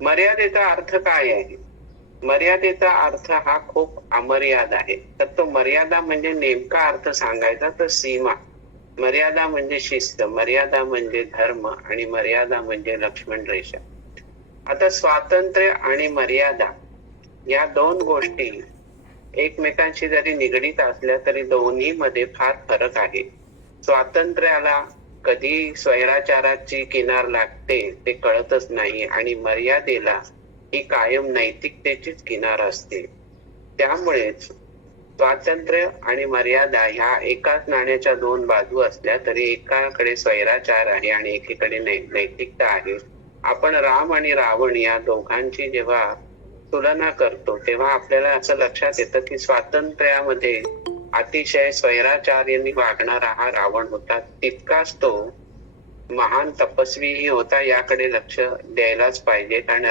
मर्यादेचा अर्थ काय आहे? मर्यादेचा अर्थ हा खूप अमर्याद आहे. तर तो मर्यादा म्हणजे नेमका अर्थ सांगायचा तर सीमा. मर्यादा म्हणजे शिस्त, मर्यादा म्हणजे धर्म आणि मर्यादा म्हणजे लक्ष्मण रेषा. आता स्वातंत्र्य आणि मर्यादा या दोन गोष्टी एकमेकांशी जरी निगडीत असल्या तरी दोन्ही मध्ये फार फरक आहे. स्वातंत्र्याला कधी स्वैराचाराची किनार लागते ते कळतच नाही आणि मर्यादेला ही कायम नैतिकतेचीच किनार असते. त्यामुळेच स्वातंत्र्य आणि मर्यादा ह्या एकाच नाण्याच्या दोन बाजू असल्या तरी एकाकडे स्वैराचार आहे आणि एकीकडे नैतिकता आहे. आपण राम आणि रावण या दोघांची जेव्हा तुलना करतो तेव्हा आपल्याला असं लक्षात येतं की स्वातंत्र्यामध्ये अतिशय स्वैराचार्यांनी वागणारा हा रावण होता, तितकाच तो महान तपस्वीही होता. याकडे लक्ष द्यायलाच पाहिजे, कारण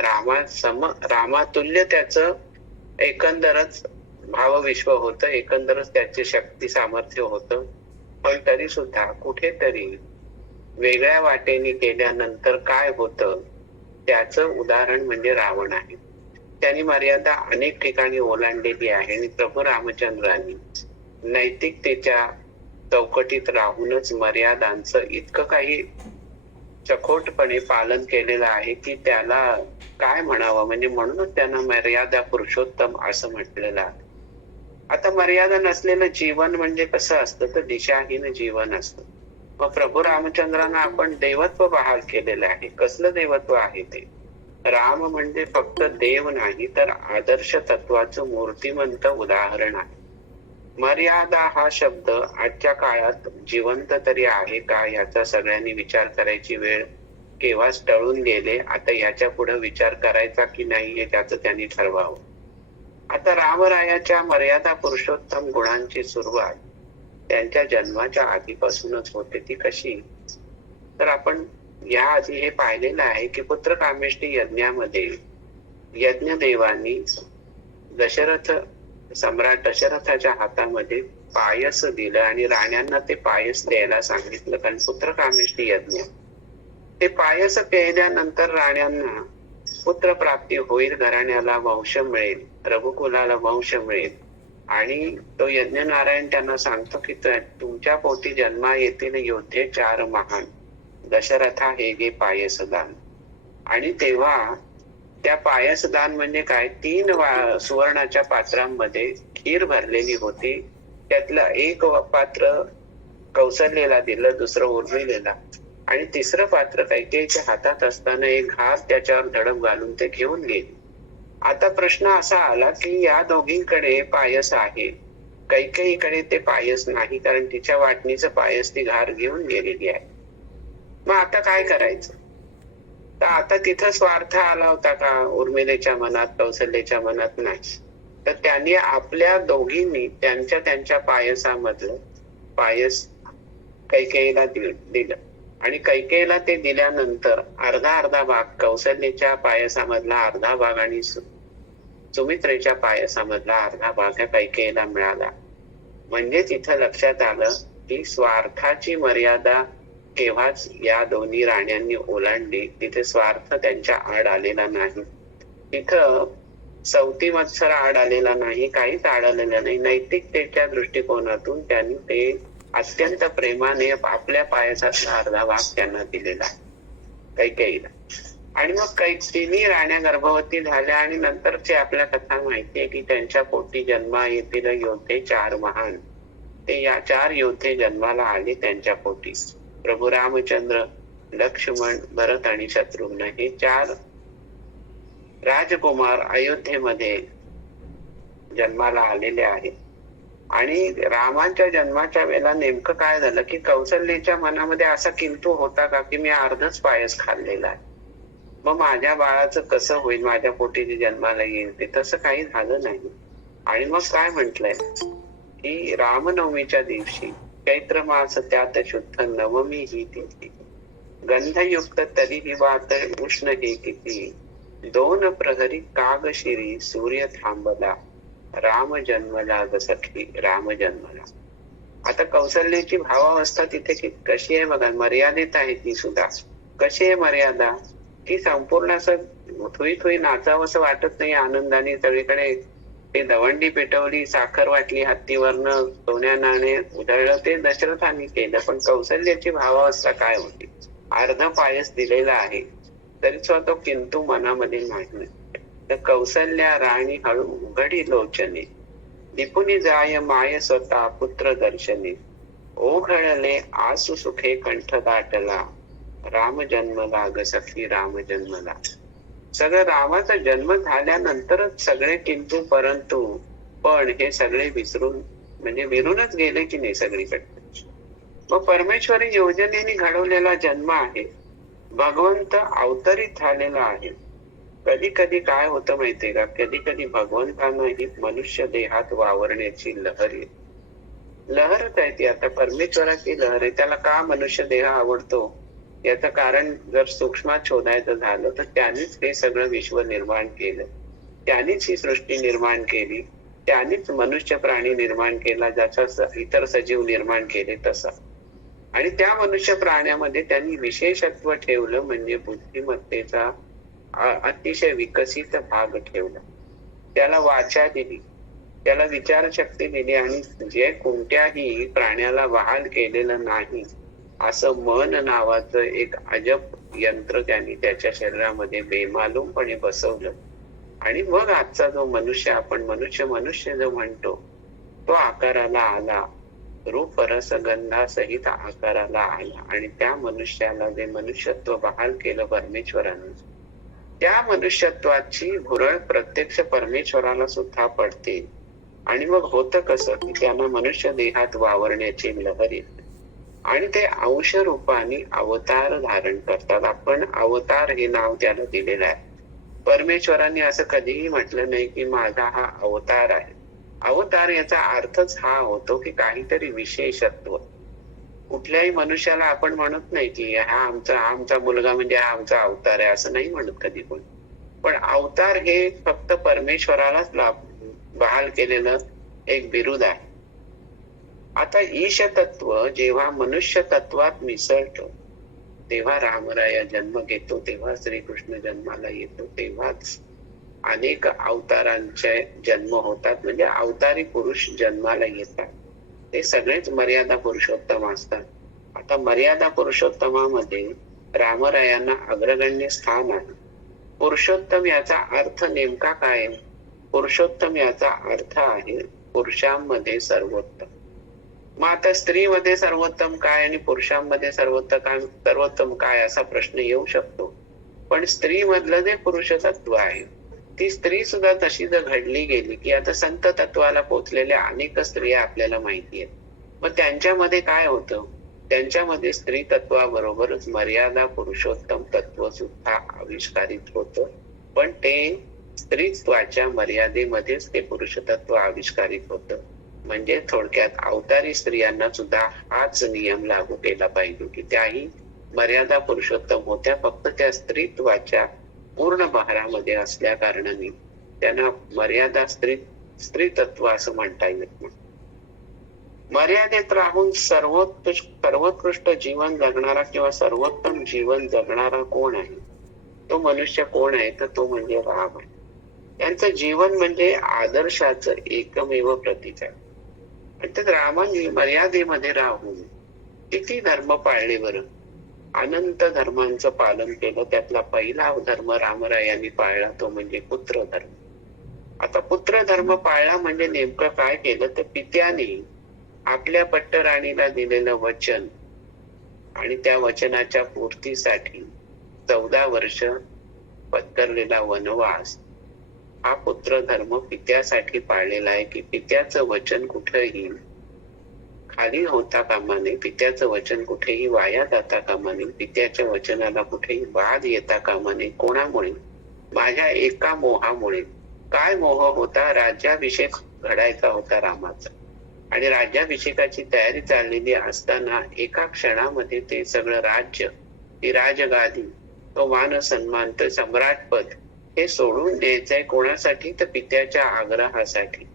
रामातुल्य त्याचं एकंदरच भावविश्व होतं, एकंदरच त्याचे शक्ती सामर्थ्य होतं. पण तरी सुद्धा कुठेतरी वेगळ्या वाटेने केल्यानंतर काय होतं त्याचं उदाहरण म्हणजे रावण आहे. त्यांनी मर्यादा अनेक ठिकाणी ओलांडलेली आहे आणि प्रभू रामचंद्रांनी नैतिकतेच्या चौकटीत राहूनच मर्यादांचं इतकं काही चखोटपणे पालन केलेलं आहे की त्याला काय म्हणावं, म्हणजे म्हणूनच त्यांना मर्यादा पुरुषोत्तम असं म्हटलेलं आहे. आता मर्यादा नसलेलं जीवन म्हणजे कसं असतं तर दिशाहीन जीवन असतं. मग प्रभू रामचंद्रांना आपण देवत्व बहाल केलेलं आहे. कसलं देवत्व आहे ते? राम म्हणजे फक्त देव नाही तर आदर्श तत्वाचं मूर्तिमंत उदाहरण आहे. मर्यादा हा शब्द आजच्या काळात जिवंत तरी आहे का याचा सगळ्यांनी विचार करायची वेळ केव्हाच टळून गेले. आता याच्या पुढे विचार करायचा की नाही हे त्याचं त्यांनी ठरवावं. आता रामरायाच्या मर्यादा पुरुषोत्तम गुणांची सुरुवात त्यांच्या जन्माच्या आधीपासूनच होते. ती कशी? तर आपण या आधी हे पाहिलेलं आहे की पुत्रकामेष्टी यज्ञामध्ये यज्ञदेवांनी सम्राट दशरथाच्या हातामध्ये पायस दिलं आणि राण्यांना ते पायस द्यायला सांगितलं, कारण पुत्रकामेष्टी यज्ञ. ते पायस प्यायल्यानंतर राण्यांना पुत्र प्राप्ती होईल, घराण्याला वंश मिळेल, रघुकुलाला वंश मिळेल. आणि तो यज्ञ नारायण त्यांना सांगतो की तुमच्या पोटी जन्मा येतील योद्धे चार महान, दशरथा हे गे पायसदान. आणि तेव्हा त्या पायसदान म्हणजे काय? 3 सुवर्णाच्या पात्रांमध्ये खीर भरलेली होती. त्यातलं एक पात्र कौसल्येला दिलं, दुसरं उर्मिलेला आणि तिसरं पात्र कैकेयीच्या हातात असताना एक घास त्याच्यावर धडक घालून ते घेऊन गेले. आता प्रश्न असा आला की या दोघींकडे पायस आहे, कैकेयीकडे ते पायस नाही, कारण तिच्या वाटणीचं पायस ती घार घेऊन गेलेली आहे. मग आता काय करायचं? तर आता तिथं स्वार्थ आला होता का उर्मिलेच्या मनात, कौशल्याच्या मनात? नाही. तर त्यांनी आपल्या दोघींनी त्यांच्या पायसामधलं पायस कैकेयीला दिलं आणि कैकेयीला ते दिल्यानंतर अर्धा भाग कौशल्याच्या पायसामधला अर्धा भाग आणि सुमित्रेच्या पायसामधला अर्धा भाग ह्या कैकेयीला मिळाला. म्हणजे तिथं लक्षात आलं की स्वार्थाची मर्यादा केव्हाच या दोन्ही राण्यांनी ओलांडली. तिथे स्वार्थ त्यांच्या आड आलेला नाही, तिथं सवती मत्सर आड आलेला नाही, काहीच आड आलेलं नाही. नैतिकतेच्या दृष्टिकोनातून त्यांनी ते अत्यंत प्रेमाने आपल्या पायसातला अर्धा भाग त्यांना दिलेला कैकेयीला. आणि मग तिन्ही राण्या गर्भवती झाल्या आणि नंतरची आपल्या कथा माहिती आहे की त्यांच्या पोटी जन्मा येतील योद्धे चार महान. ते या 4 योद्धे जन्माला आले त्यांच्या पोटी. प्रभू रामचंद्र, लक्ष्मण, भरत आणि शत्रुघ्न हे 4 राजकुमार अयोध्येमध्ये जन्माला आलेले आहेत. आणि रामाच्या जन्माच्या वेळेला नेमकं काय झालं की कौशल्याच्या मनामध्ये असा किंतु होता का की मी अर्धच पायस खाल्लेला आहे, मग माझ्या बाळाचं कसं होईल, माझ्या पोटी जे जन्माला येईल ते? तसं काही झालं नाही. आणि मग काय म्हटलंय की रामनवमीच्या दिवशी चैत्र मास त्यात शुद्ध नवमी ही तिथी, गंधयुक्त तरीही वात उष्ण हे किती, 2 प्रहरी कागशिरी सूर्य थांबला, राम जन्मला ग सखी राम जन्मला. आता कौशल्याची भावावस्था तिथे कशी आहे बघा, मर्यादित आहे ती सुद्धा. कशी आहे मर्यादा की संपूर्ण असं थोई थोई नाचावं असं वाटत नाही आनंदाने. सगळीकडे ते दवंडी पेटवली, साखर वाटली हत्तीवरनं, सोन्या नाणे उधळलं, ते दशरथाने केलं. पण कौशल्याची भावावस्था काय होती? अर्ध पायस दिलेला आहे तरी सुद्धा तो किंतु मनामध्ये नाही. तर कौसल्या राणी हळू उघडी लोचने, निपुणी जाय माय स्वतः पुत्र दर्शने, ओघळले आसु सुखे कंठ दाटला, राम जन्मला ग सखी राम जन्मला. सगळं रामाचा जन्म झाल्यानंतरच सगळे किंतु परंतु पण हे सगळे विसरून म्हणजे विरूनच गेले की नाही सगळीकडे. मग परमेश्वरी योजनेने घडवलेला जन्म आहे, भगवंत अवतरित झालेला आहे. कधी कधी काय होतं माहितीये का, कधी कधी भगवंतांना ही मनुष्य देहात वावरण्याची लहर येते. लहरच आहे ती, आता परमेश्वराची लहर आहे. त्याला का मनुष्य देह आवडतो याचं कारण जर सूक्ष्मात शोधायचं झालं तर त्यानेच हे सगळं विश्व निर्माण केलं, त्यानेच ही सृष्टी निर्माण केली, त्यानेच मनुष्य प्राणी निर्माण केला, ज्याचा इतर सजीव निर्माण केले तसा. आणि त्या मनुष्य प्राण्यामध्ये त्यांनी विशेषत्व ठेवलं, म्हणजे बुद्धिमत्तेचा अतिशय विकसित भाग ठेवला. त्याला वाचा दिली, त्याला विचारशक्ती दिली, आणि जे कोणत्याही प्राण्याला बहाल केलेलं नाही असं मन नावाचं एक अजब यंत्र त्यांनी त्याच्या शरीरामध्ये बेमालूमपणे बसवलं. आणि मग आजचा जो मनुष्य, आपण मनुष्य जो म्हणतो, तो आकाराला आला, रूप रस गंधा सहित आकाराला आला. आणि त्या मनुष्याला जे मनुष्यत्व बहाल केलं परमेश्वराने, त्या मनुष्यत्वाची भुरळ प्रत्यक्ष परमेश्वराला सुद्धा पडते. आणि मग होतं कसं की त्यांना मनुष्य देहात वावरण्याची लहर येते आणि ते अंश रूपाने अवतार धारण करतात. आपण अवतार हे नाव त्याला दिलेलं आहे. परमेश्वरांनी असं कधीही म्हटलं नाही की माझा हा अवतार आहे. अवतार याचा अर्थच हा होतो की काहीतरी विशेषत्व. कुठल्याही मनुष्याला आपण म्हणत नाही की हा आमचा मुलगा म्हणजे हा आमचा अवतार आहे, असं नाही म्हणत कधी पण. पण अवतार हे फक्त परमेश्वरालाच बहाल केलेलं एक बिरुद आहे. आता ईश तत्व जेव्हा मनुष्य तत्वात मिसळतो तेव्हा रामराया जन्म घेतो, तेव्हा श्रीकृष्ण जन्माला येतो, तेव्हाच अनेक अवतारांचे जन्म होतात. म्हणजे अवतारी पुरुष जन्माला येतात, ते सगळेच मर्यादा पुरुषोत्तम असतात. आता मर्यादा पुरुषोत्तमामध्ये रामरायांना अग्रगण्य स्थान आहे. पुरुषोत्तम याचा अर्थ नेमका काय? पुरुषोत्तम याचा अर्थ आहे पुरुषांमध्ये सर्वोत्तम. मग आता स्त्रीमध्ये सर्वोत्तम काय आणि पुरुषांमध्ये सर्वोत्तम काय असा प्रश्न येऊ शकतो. पण स्त्री मधलं जे पुरुष तत्व आहे, ती स्त्री सुद्धा तशी जर घडली गेली की आता संत तत्वाला पोचलेल्या अनेक स्त्रिया आपल्याला माहिती आहेत. मग त्यांच्यामध्ये काय होतं? त्यांच्यामध्ये स्त्री तत्वाबरोबरच मर्यादा पुरुषोत्तम तत्व सुद्धा आविष्कारित होतं. पण ते स्त्रीत्वाच्या मर्यादेमध्येच ते पुरुष तत्व आविष्कारित होतं. म्हणजे थोडक्यात अवतारी स्त्रियांना सुद्धा हाच नियम लागू केला पाहिजे की त्याही मर्यादा पुरुषोत्तम होत्या, फक्त त्या स्त्रीत्वाच्या पूर्ण बहारामध्ये असल्या कारणाने त्यांना मर्यादा स्त्री तत्व असं म्हणता येत नाही. मर्यादेत राहून सर्वोत्कृष्ट जीवन जगणारा किंवा सर्वोत्तम जीवन जगणारा कोण आहे? तो मनुष्य कोण आहे? तर तो म्हणजे राम आहे. त्यांचं जीवन म्हणजे आदर्शाचं एकमेव प्रतीक आहे. तर रामाने मर्यादेमध्ये राहून किती धर्म पाळले बरं? अनंत धर्मांचं पालन केलं. त्यातला पहिला धर्म रामरायांनी पाळला तो म्हणजे पुत्र धर्म. आता पुत्र धर्म पाळला म्हणजे नेमकं काय केलं? तर पित्याने आपल्या पट्टराणीला दिलेलं वचन आणि त्या वचनाच्या पूर्तीसाठी 14 वर्ष पत्करलेला वनवास हा पुत्र धर्म पित्यासाठी पाळलेला आहे. की पित्याचं वचन कुठेही खाली होता कामा नये, पित्याचं वचन कुठेही वाया जाता कामा नये, पित्याच्या वचनाला कुठेही वाद येता कामा नये. कोणामुळे? माझ्या एका मोहामुळे. काय मोह होता? राज्याभिषेक घडायचा होता रामाचा, आणि राज्याभिषेकाची तयारी चाललेली असताना एका क्षणामध्ये ते सगळं राज्य, ती राजगादी, तो मान सन्मान, ते सम्राटपद हे सोडून द्यायचंय. कोणासाठी? तर पित्याच्या आग्रहासाठी.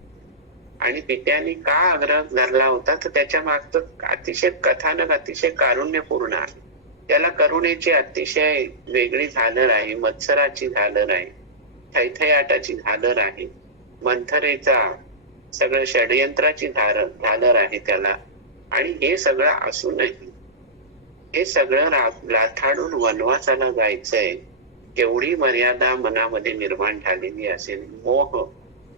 आणि पित्याने का आग्रह धरला होता? तर त्याच्या मागचं अतिशय कथानक अतिशय कारुण्यपूर्ण आहे. त्याला करुणेची अतिशय वेगळी झालर आहे, मत्सराची झालर आहे, थैथयाटाची झालर आहे, मंथरेचा सगळं षडयंत्राची झालर आहे त्याला. आणि हे सगळं असूनही हे सगळं लाथाडून वनवासाला जायचंय. केवढी मर्यादा मनामध्ये निर्माण झालेली असेल. मोह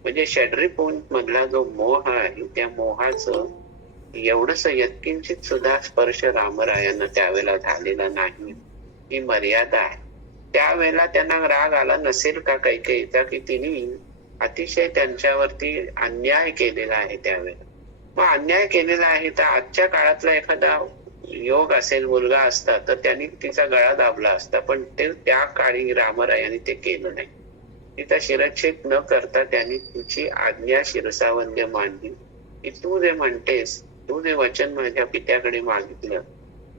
म्हणजे षड्रिपून मधला जो मोह आहे, त्या मोहाचं एवढंस यत्किंचित सुद्धा स्पर्श रामरायांना त्यावेळेला झालेला नाही. ही मर्यादा आहे. त्यावेळेला त्यांना राग आला नसेल का कैकेयीचा, की तिने अतिशय त्यांच्यावरती अन्याय केलेला आहे त्यावेळेला. मग अन्याय केलेला आहे तर आजच्या काळातला एखादा योग असेल, मुलगा असता तर त्यांनी तिचा गळा दाबला असता, पण ते त्या काळी रामरायांनी ते केलं नाही. तिचा शिरच्छेद न करता त्यांनी तिची आज्ञा शिरसावंद्य मानली, की तू जे म्हणतेस, तू जे वचन माझ्या पित्याकडे मागितलं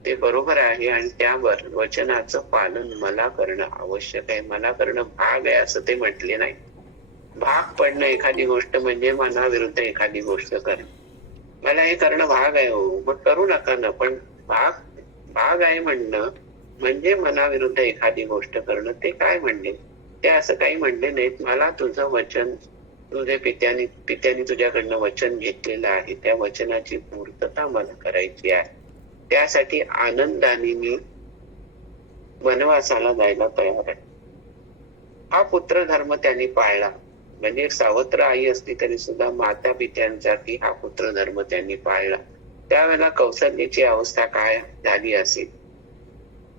ते बरोबर आहे आणि त्या वचनाचं पालन मला करणं आवश्यक आहे, मला करणं भाग आहे, असं ते म्हटले नाही. भाग पडणं एखादी गोष्ट म्हणजे मनाविरुद्ध एखादी गोष्ट करणं. मला हे करणं भाग आहे, हो मग करू नका ना, पण भाग आहे म्हणणं म्हणजे मनाविरुद्ध एखादी गोष्ट करणं, ते काय म्हणणे? ते असं काही म्हणले नाहीत. मला तुझं वचन, तुझे पित्यानी तुझ्याकडनं वचन घेतलेलं आहे, त्या वचनाची पूर्तता मला करायची आहे. त्यासाठी आनंदाने मी वनवासाला जायला तयार आहे. हा पुत्र धर्म त्यांनी पाळला. म्हणजे सावत्र आई असली तरी सुद्धा माता पित्यांसाठी हा पुत्र धर्म त्यांनी पाळला. त्यावेळेला कौसल्याची अवस्था काय झाली असेल,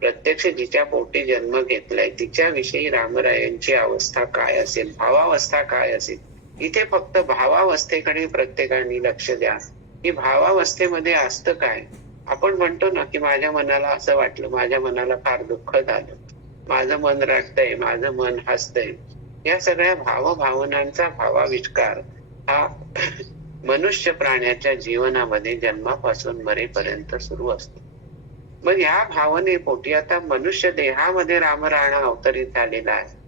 प्रत्यक्ष जिच्या पोटी जन्म घेतलाय तिच्याविषयी रामरायांची अवस्था काय असेल, भावावस्था काय असेल. इथे फक्त भावावस्थेकडे प्रत्येकाने लक्ष द्या, की भावावस्थेमध्ये असतं काय. आपण म्हणतो ना की माझ्या मनाला असं वाटलं, माझ्या मनाला फार दुःख झालं, माझं मन रडतंय, माझं मन हसतंय. या सगळ्या भावभावनांचा भावाविष्कार हा मनुष्य प्राण्याच्या जीवनामध्ये जन्मापासून मरेपर्यंत सुरू असतो. मग या भावनेपोटी आता मनुष्य देहामध्ये रामराणा अवतरित झालेला आहे.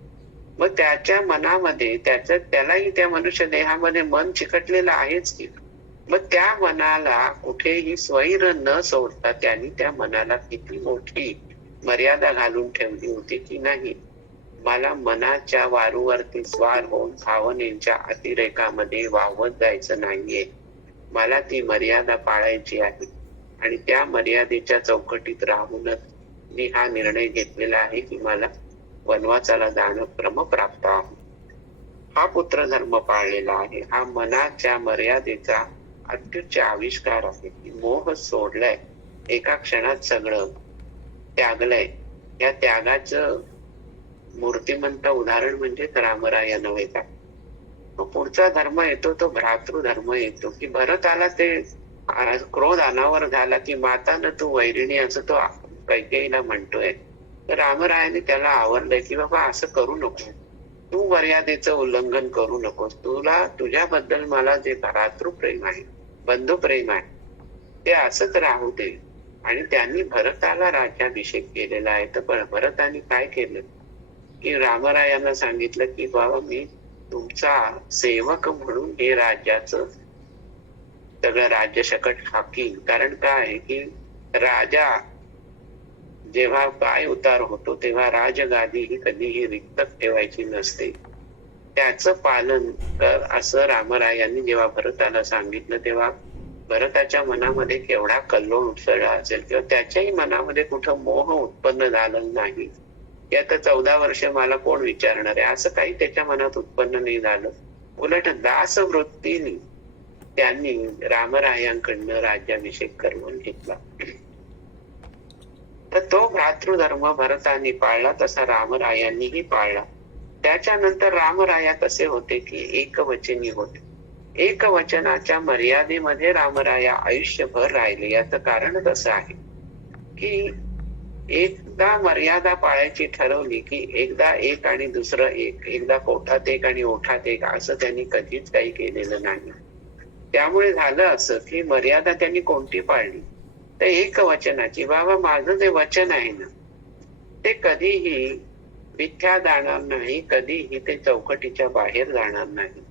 मग त्याच्या मनामध्ये त्यालाही त्या मनुष्य देहामध्ये मन चिकटलेलं आहेच की. मग त्या मनाला कुठेही स्वैर न सोडता त्यांनी त्या मनाला किती मोठी मर्यादा घालून ठेवली होती की नाही, मला मनाच्या वारूवरती स्वार होऊन भावनेच्या अतिरेकामध्ये वाहवत जायचं नाहीये, मला ती मर्यादा पाळायची आहे. आणि त्या मर्यादेच्या चौकटीत राहूनच मी हा निर्णय घेतलेला आहे की मला वनवासाला जाणं क्रमप्राप्त आहे. हा पुत्र धर्म पाळलेला आहे. हा मनाच्या मर्यादेचा अत्युच्च आविष्कार आहे. मोह सोडलाय, एका क्षणात सगळं त्यागलंय. या त्यागाचं मूर्तिमंत उदाहरण म्हणजे रामराया नव्हे का. पुढचा धर्म येतो तो भ्रातृधर्म येतो, की भरताला ते क्रोध अनावर झाला की माता न तू वैरिणी, असं तो कैकेयीला म्हणतोय. तर रामरायाने त्याला आवरलंय की बाबा असं करू नको, तू मर्यादेचं उल्लंघन करू नकोस, तुझ्याबद्दल मला जे भ्रातृप्रेम आहे, बंधुप्रेम आहे, ते असंच राहू दे. आणि त्यांनी भरताला राज्याभिषेक केलेला आहे. तर भरताने काय केलं की रामरायांना सांगितलं की बाबा मी तुमचा सेवक म्हणून हे राज्याचं सगळं राज्य शकट हाकीन. कारण काय आहे की राजा जेव्हा पाय उतार होतो तेव्हा राजगादी ही कधीही रिक्त ठेवायची नसते, त्याचं पालन कर असं रामरायांनी जेव्हा भरताला सांगितलं तेव्हा भरताच्या मनामध्ये केवढा कल्लोळ उसळला असेल, किंवा त्याच्याही मनामध्ये कुठं मोह उत्पन्न झालं नाही की आता 14 वर्ष मला कोण विचारणार आहे, असं काही त्याच्या मनात उत्पन्न नाही झालं. उलट दास वृत्तीने त्यांनी रामरायांकडनं राज्याभिषेक करून घेतला. तर तो भ्रातृधर्म भरताने पाळला, तसा रामरायांनीही पाळला. त्याच्यानंतर रामराया कसे होते की एकवचनी होते. एकवचनाच्या मर्यादेमध्ये रामराया आयुष्यभर राहिले. याचं कारण कसं आहे की एकदा मर्यादा पाळायची ठरवली की एकदा एक आणि दुसरं एक, एकदा पोटात एक आणि ओठात एक, असं त्यांनी कधीच काही केलेलं नाही. त्यामुळे झालं असं की मर्यादा त्यांनी कोणती पाळली तर एक वचनाची. बाबा माझं जे वचन आहे ना ते कधीही मिथ्या जाणार नाही, कधीही ते चौकटीच्या बाहेर जाणार नाही.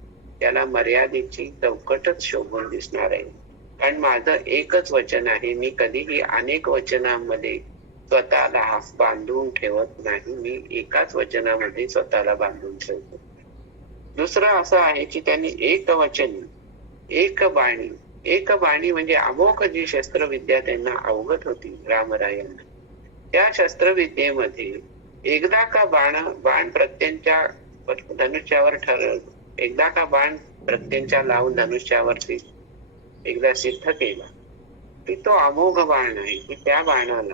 त्याला मर्यादेची चौकटच शोभून दिसणार आहे. कारण माझं एकच वचन आहे. मी कधीही अनेक वचनांमध्ये स्वतःला बांधून ठेवत नाही, मी एकाच वचनामध्ये स्वतःला बांधून ठेवतो. दुसरं असं आहे की त्यांनी एकवचनी, एक बाणी म्हणजे अमोघ जी शस्त्रविद्या त्यांना अवगत होती रामरायांना, त्या शस्त्रविद्येमध्ये एकदा का बाण प्रत्यंच्या धनुष्यावर एकदा का बाण प्रत्यंच्या लावून धनुष्यावरती एकदा सिद्ध केला की तो अमोघ बाण आहे, की त्या बाणाला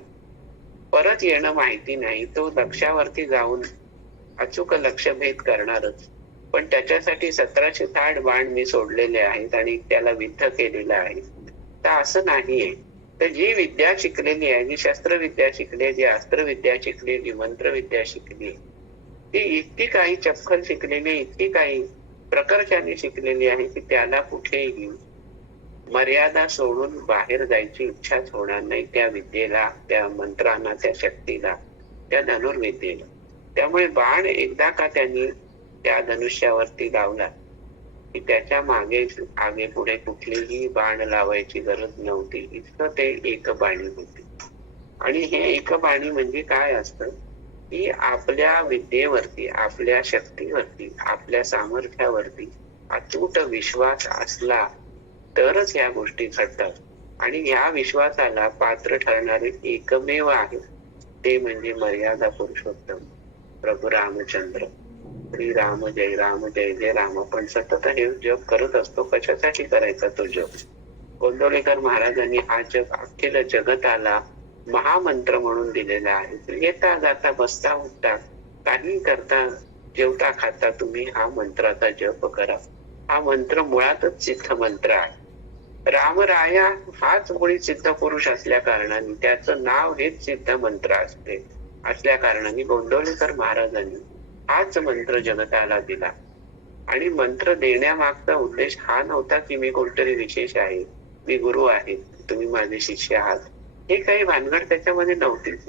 परत येणं माहिती नाही, तो लक्ष्यावरती जाऊन अचूक लक्ष्यभेद करणारच. पण त्याच्यासाठी 1760 बाण मी सोडलेले आहेत आणि त्याला विद्ध केलेलं आहे. तर असं नाहीये. तर जी विद्या शिकलेली आहे, जी शस्त्रविद्या शिकली, जी अस्त्रविद्या शिकली, जी मंत्रविद्या शिकली, ती इतकी काही चपखल शिकलेली, इतकी काही प्रकर्षाने शिकलेली आहे की त्याला कुठेही मर्यादा सोडून बाहेर जायची इच्छाच होणार नाही त्या विद्येला, त्या मंत्रांना, त्या शक्तीला, त्या धनुर्विद्येला. त्यामुळे बाण एकदा का त्यांनी त्या धनुष्यावरती लावला की त्याच्या आगे पुढे कुठलीही बाण लावायची गरज नव्हती, इतकं ते एकबाणी होते. आणि हे एकबाणी म्हणजे काय असतं की आपल्या विद्येवरती, आपल्या शक्तीवरती, आपल्या सामर्थ्यावरती अतूट विश्वास असला तरच ह्या गोष्टी घडतात. आणि ह्या विश्वासाला पात्र ठरणारे एकमेव आहे ते म्हणजे मर्यादा पुरुषोत्तम प्रभू रामचंद्र. श्री राम जय जय राम. आपण सतत हे जप करत असतो. कशासाठी करायचा तो जप? गोंदवलेकर महाराजांनी हा जप अखिल जगताला महामंत्र म्हणून दिलेला आहे. येता जाता, बसता उठता, काही करता, जेवता खाता तुम्ही हा मंत्राचा जप करा. हा मंत्र मुळातच सिद्ध मंत्र आहे. रामराया हाच मुळी सिद्ध पुरुष असल्या कारणाने, त्याचं नाव हेच सिद्ध मंत्र असल्या कारणाने गोंदवलेकर महाराजांनी हाच मंत्र जगताला दिला. आणि मंत्र देण्यामागचा उद्देश हा नव्हता की मी कोणतरी विशेष आहे, मी गुरु आहे, तुम्ही माझे शिष्य आहात, हे काही भानगड त्याच्यामध्ये नव्हतीच.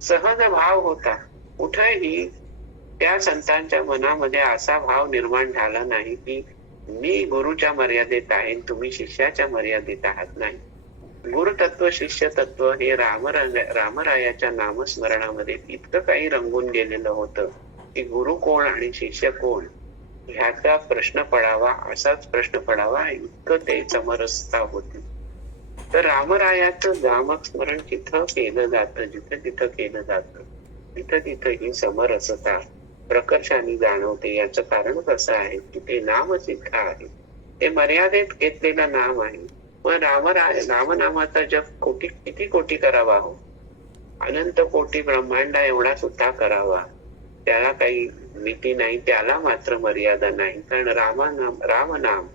सहज भाव होता. कुठेही त्या संतांच्या मनामध्ये असा भाव निर्माण झाला नाही की मी गुरुच्या मर्यादेत आहे, तुम्ही शिष्याच्या मर्यादेत आहात. नाही. गुरुतत्व, शिष्य तत्व हे रामरायाच्या नामस्मरणामध्ये इतकं काही रंगून गेलेलं होतं की गुरु कोण आणि शिष्य कोण ह्याचा प्रश्न पडावा, असाच प्रश्न पडावा, इतकं ते समरसता होती. तर रामरायाचं नामस्मरण जिथं केलं जातं, जिथं तिथं केलं जातं, तिथं तिथं ही समरसता प्रकर्षाने जाणवते. याचं कारण कसं आहे की ते नाम सिद्ध आहे, ते मर्यादेत घेतलेलं नाम आहे. पण रामनामाचा जप किती कोटी करावा हो, अनंत कोटी ब्रह्मांडा एवढा सुद्धा करावा, त्याला काही मिती नाही, त्याला मात्र मर्यादा नाही. कारण रामनाम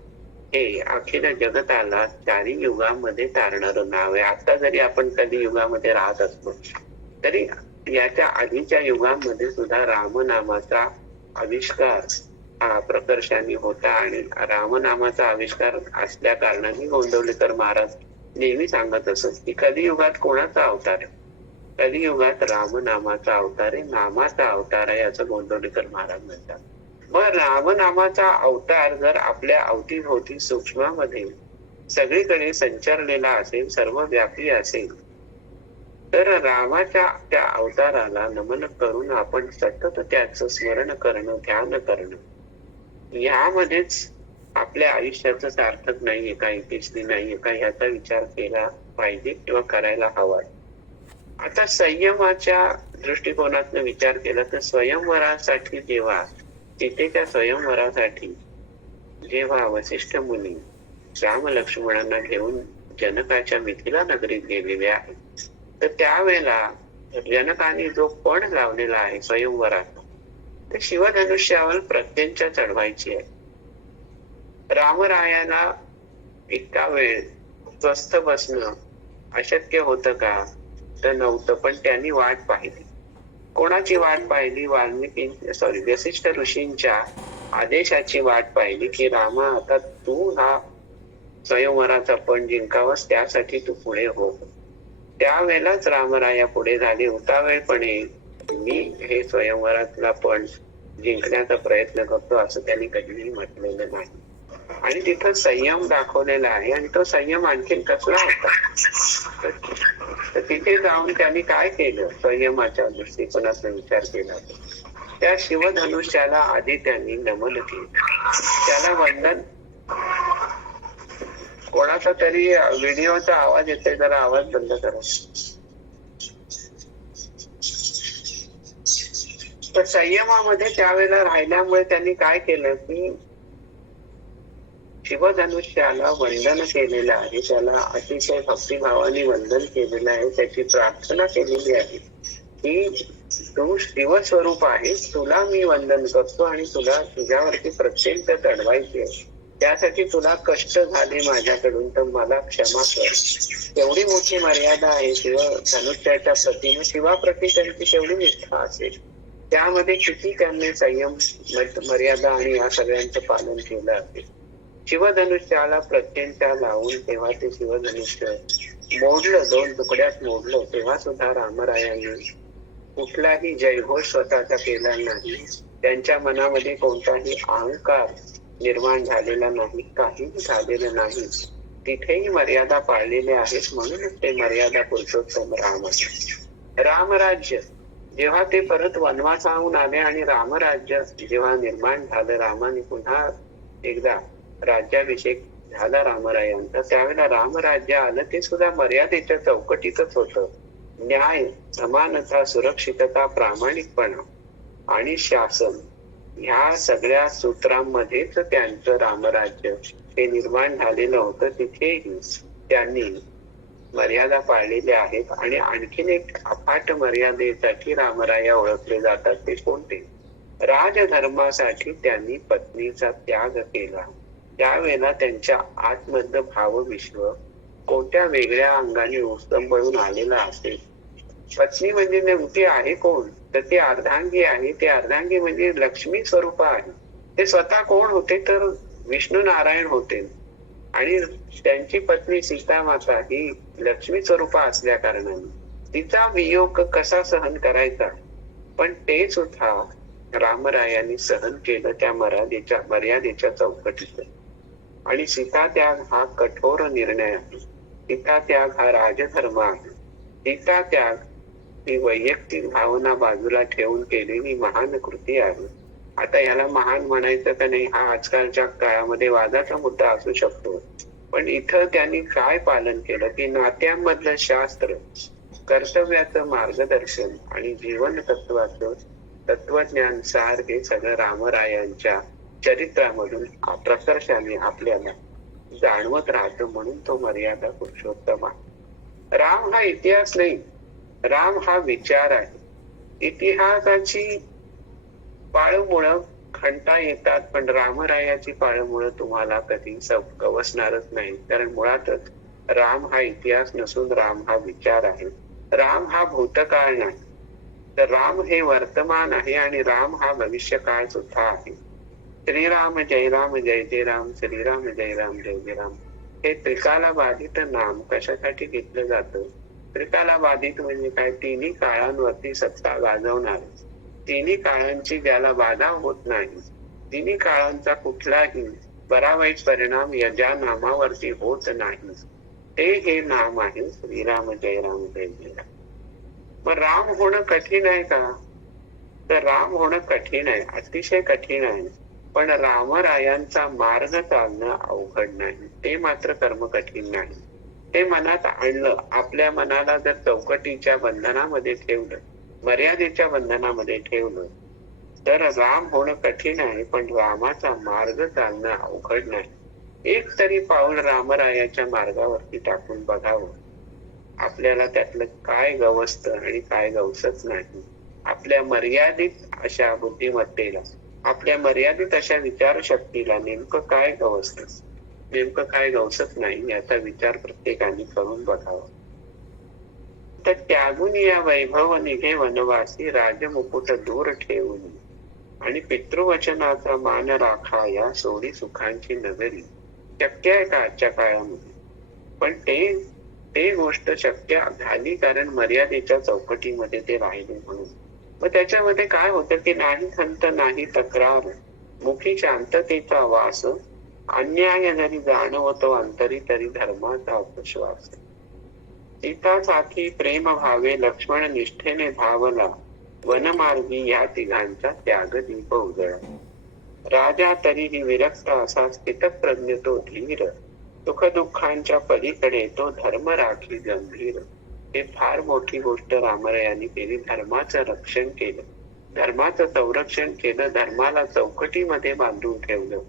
हे अखिल जगताला चारी युगामध्ये तारणारं नाव आहे. आता जरी आपण कधी युगामध्ये राहत असतो तरी याच्या आधीच्या युगामध्ये सुद्धा रामनामाचा आविष्कार हा प्रकर्षाने होता. आणि रामनामाचा आविष्कार असल्या कारणाने गोंदवलेकर महाराज नेहमी सांगत असत की कलियुगात कोणाचा अवतार आहे? कलियुगात रामनामाचा अवतार आहे, नामाचा अवतार आहे, असं गोंदवलेकर महाराज म्हणतात. मग रामनामाचा अवतार जर आपल्या अवतीभोवती सूक्ष्मामध्ये सगळीकडे संचारलेला असेल, सर्वव्यापी असेल, तर रामाच्या त्या अवताराला नमन करून आपण सतत त्याचं स्मरण करणं, ध्यान करणं, यामध्येच आपल्या आयुष्याचं सार्थक नाहीये का, यशस्वी नाहीये का, ह्याचा विचार केला पाहिजे किंवा करायला हवा. आता संयमाच्या दृष्टिकोनातून विचार केला तर स्वयंवरासाठी जेव्हा सीतेच्या स्वयंवरासाठी जेव्हा वसिष्ठ मुनी राम लक्ष्मणांना घेऊन जनकाच्या मिथिला नगरीत गेलेले आहेत, तर त्यावेळेला जनकाने जो पण लावलेला आहे स्वयंवरात, ते शिवधनुष्यावर प्रत्यंच्या चढवायची आहे. रामरायाला इतका वेळ स्वस्थ बसणं अशक्य होतं का? तर नव्हतं. पण त्यांनी वाट पाहिली. कोणाची वाट पाहिली? वसिष्ठ ऋषींच्या आदेशाची वाट पाहिली की रामा, आता तू हा स्वयंवराचा पण जिंकावास, त्यासाठी तू पुढे हो. त्यावेळेलाच रामराया पुढे झाले. उतावेळपणे मी हे स्वयंवरातला पण जिंकण्याचा प्रयत्न करतो असं त्यांनी कधीही म्हटलेलं नाही. आणि तिथं संयम दाखवलेला आहे. आणि तो संयम आणखीन कसला होता? तर तिथे जाऊन त्यांनी काय केलं, संयमाच्या दृष्टिकोनाचा विचार केला. त्या शिवधनुष्याला आधी त्यांनी नमन केलं, त्याला वंदन. कोणाचा तरी व्हिडिओचा आवाज येतोय, जरा आवाज बंद करा. तर संयमामध्ये त्यावेळेला राहिल्यामुळे त्यांनी काय केलं की शिवधनुष्याला वंदन केलेलं आहे, त्याला अतिशय भक्तिभावाने वंदन केलेलं आहे, त्याची प्रार्थना केलेली आहे की तू शिवस्वरूप आहेस, तुला मी वंदन करतो आणि तुला तुझ्यावरती प्रत्येक चढवायची आहे, त्यासाठी तुला कष्ट झाले माझ्याकडून, तर मला क्षमा कर. एवढी मोठी मर्यादा आहे शिव धनुष्याच्या प्रतीने, शिवाप्रती त्यांची तेवढी निष्ठा असेल. त्यामध्ये किती त्यांनी संयम, मर्यादा आणि या सगळ्यांचं पालन केलं असेल. शिवधनुष्याला प्रत्यंच्या लावून तेव्हा ते शिवधनुष्य मोडलं, 2 तुकड्यात मोडलं, तेव्हा सुद्धा रामरायांनी कुठलाही जयघोष स्वतःचा केला नाही. त्यांच्या मनामध्ये कोणताही अहंकार निर्माण झालेला नाही, काहीही झालेलं नाही. तिथेही मर्यादा पाळलेल्या आहेत, म्हणूनच ते मर्यादा पुरुषोत्तम राम आहे. रामराज्य जेव्हा ते परत वनवासाहून आले आणि रामराज्य जेव्हा निर्माण झालं, रामाने पुन्हा एकदा राज्याभिषेक झाला रामरायांचा, त्यावेळेला रामराज्य आलं, ते सुद्धा मर्यादेच्या चौकटीतच होतं. न्याय, समानता, सुरक्षितता, प्रामाणिकपणा आणि शासन ह्या सगळ्या सूत्रांमध्येच त्यांचं रामराज्य हे निर्माण झालेलं होतं. तिथेही त्यांनी मर्यादा पाळलेल्या आहेत. आणि आणखीन एक अफाट मर्यादेसाठी रामराया ओळखले जातात. ते कोणते? राजधर्मासाठी त्यांनी पत्नीचा त्याग केला. त्यावेळेला त्यांच्या आतमधलं भावविश्व कोणत्या वेगळ्या अंगाने उस्तंबळून आलेला असेल. पत्नी म्हणजे नेमकी आहे कोण? तर ती अर्धांगी आहे. ते अर्धांगी म्हणजे लक्ष्मी स्वरूप आहे. ते स्वतः कोण होते? तर विष्णू नारायण होते. आणि त्यांची पत्नी सीता माता ही लक्ष्मी स्वरूप असल्या कारणाने तिचा वियोग कसा सहन करायचा, पण ते सुद्धा रामरायांनी सहन केलं त्या मर्यादेच्या चौकटीत. आणि सीता त्याग हा कठोर निर्णय आहे. सीता त्याग हा राजधर्म आहे. सीता त्याग ही वैयक्तिक भावना बाजूला ठेवून केलेली महान कृती आहे. आता याला महान म्हणायचं का नाही हा आजकालच्या काळामध्ये वादाचा मुद्दा असू शकतो. पण इथं त्यांनी काय पालन केलं की नात्यांमधलं शास्त्र, कर्तव्याचं मार्गदर्शन आणि जीवन तत्वाचं तत्वज्ञान सार हे सगळं रामरायांच्या चरित्रामधून प्रकर्षाने आपल्याला जाणवत राहतं. म्हणून तो मर्यादा पुरुषोत्तम आहे. राम हा इतिहास नाही, राम हा विचार आहे. इतिहासाची पाळमुळं खणता येतात, पण रामरायाची पाळमुळं तुम्हाला कधी गवसणारच नाही. कारण मुळातच राम हा इतिहास नसून राम हा विचार आहे. राम हा भूतकाळ नाही, तर राम हे वर्तमान आहे आणि राम हा भविष्यकाळ सुद्धा आहे. श्रीराम जय राम जय जय राम, श्रीराम जय राम जय जय राम हे त्रिकाला बाधित नाम कशासाठी घेतलं जातं? त्रिकाला बाधित म्हणजे काय? तिन्ही काळांवरती सत्ता गाजवणार, तिन्ही काळांची ज्याला बाधा होत नाही, तिन्ही काळांचा कुठलाही बरा वाईट परिणाम या नामावरती होत नाही, ते हे नाम आहे श्रीराम जय राम जय जय राम. मग राम होणं कठीण आहे का? तर राम होणं कठीण आहे, अतिशय कठीण आहे. पण रामरायांचा मार्ग चालणं अवघड नाही. ते मात्र कर्म कठीण नाही. ते मनात आणलं, आपल्या मनाला जर चौकटीच्या बंधनामध्ये ठेवलं, मर्यादेच्या बंधनामध्ये ठेवलं, तर राम होणं कठीण आहे. पण रामाचा मार्ग चालणं अवघड नाही. एक तरी पाऊल रामरायाच्या मार्गावरती टाकून बघावं. आपल्याला त्यातलं काय गवसतं आणि काय गवसत नाही. आपल्या मर्यादित अशा बुद्धिमत्तेला, आपल्या मर्यादित अशा विचारशक्तीला नेमकं काय गवसतं, नेमकं काय गवसत नाही याचा विचार प्रत्येकाने करून बघावा. तर त्यागून या वैभव निघे वनवासी, राजमुकुट दूर ठेवून आणि पितृवचनाचा मान राखा या सोडी सुखांची नगरी. शक्य आहे का आजच्या काळामध्ये? पण ते गोष्ट शक्य झाली कारण मर्यादेच्या चौकटीमध्ये ते राहिले म्हणून. मग त्याच्यामध्ये काय होतं की नाही खंत नाही तक्रार, मुखी शांततेचा वास, अन्याय जरी जाणवतो अंतरी तरी धर्माचा अपश्वास. सीता साथी प्रेम भावे लक्ष्मण निष्ठेने भावला, वनमार्गी या तिघांचा त्याग दीप उजळा. राजा तरीही विरक्त असा स्थितप्रज्ञ तो धीर, सुख दुःखांच्या पलीकडे तो धर्म राखी गंभीर. हे फार मोठी गोष्ट रामरायांनी केली. धर्माचं रक्षण केलं, धर्माचं संरक्षण केलं, धर्माला चौकटीमध्ये बांधून ठेवलं,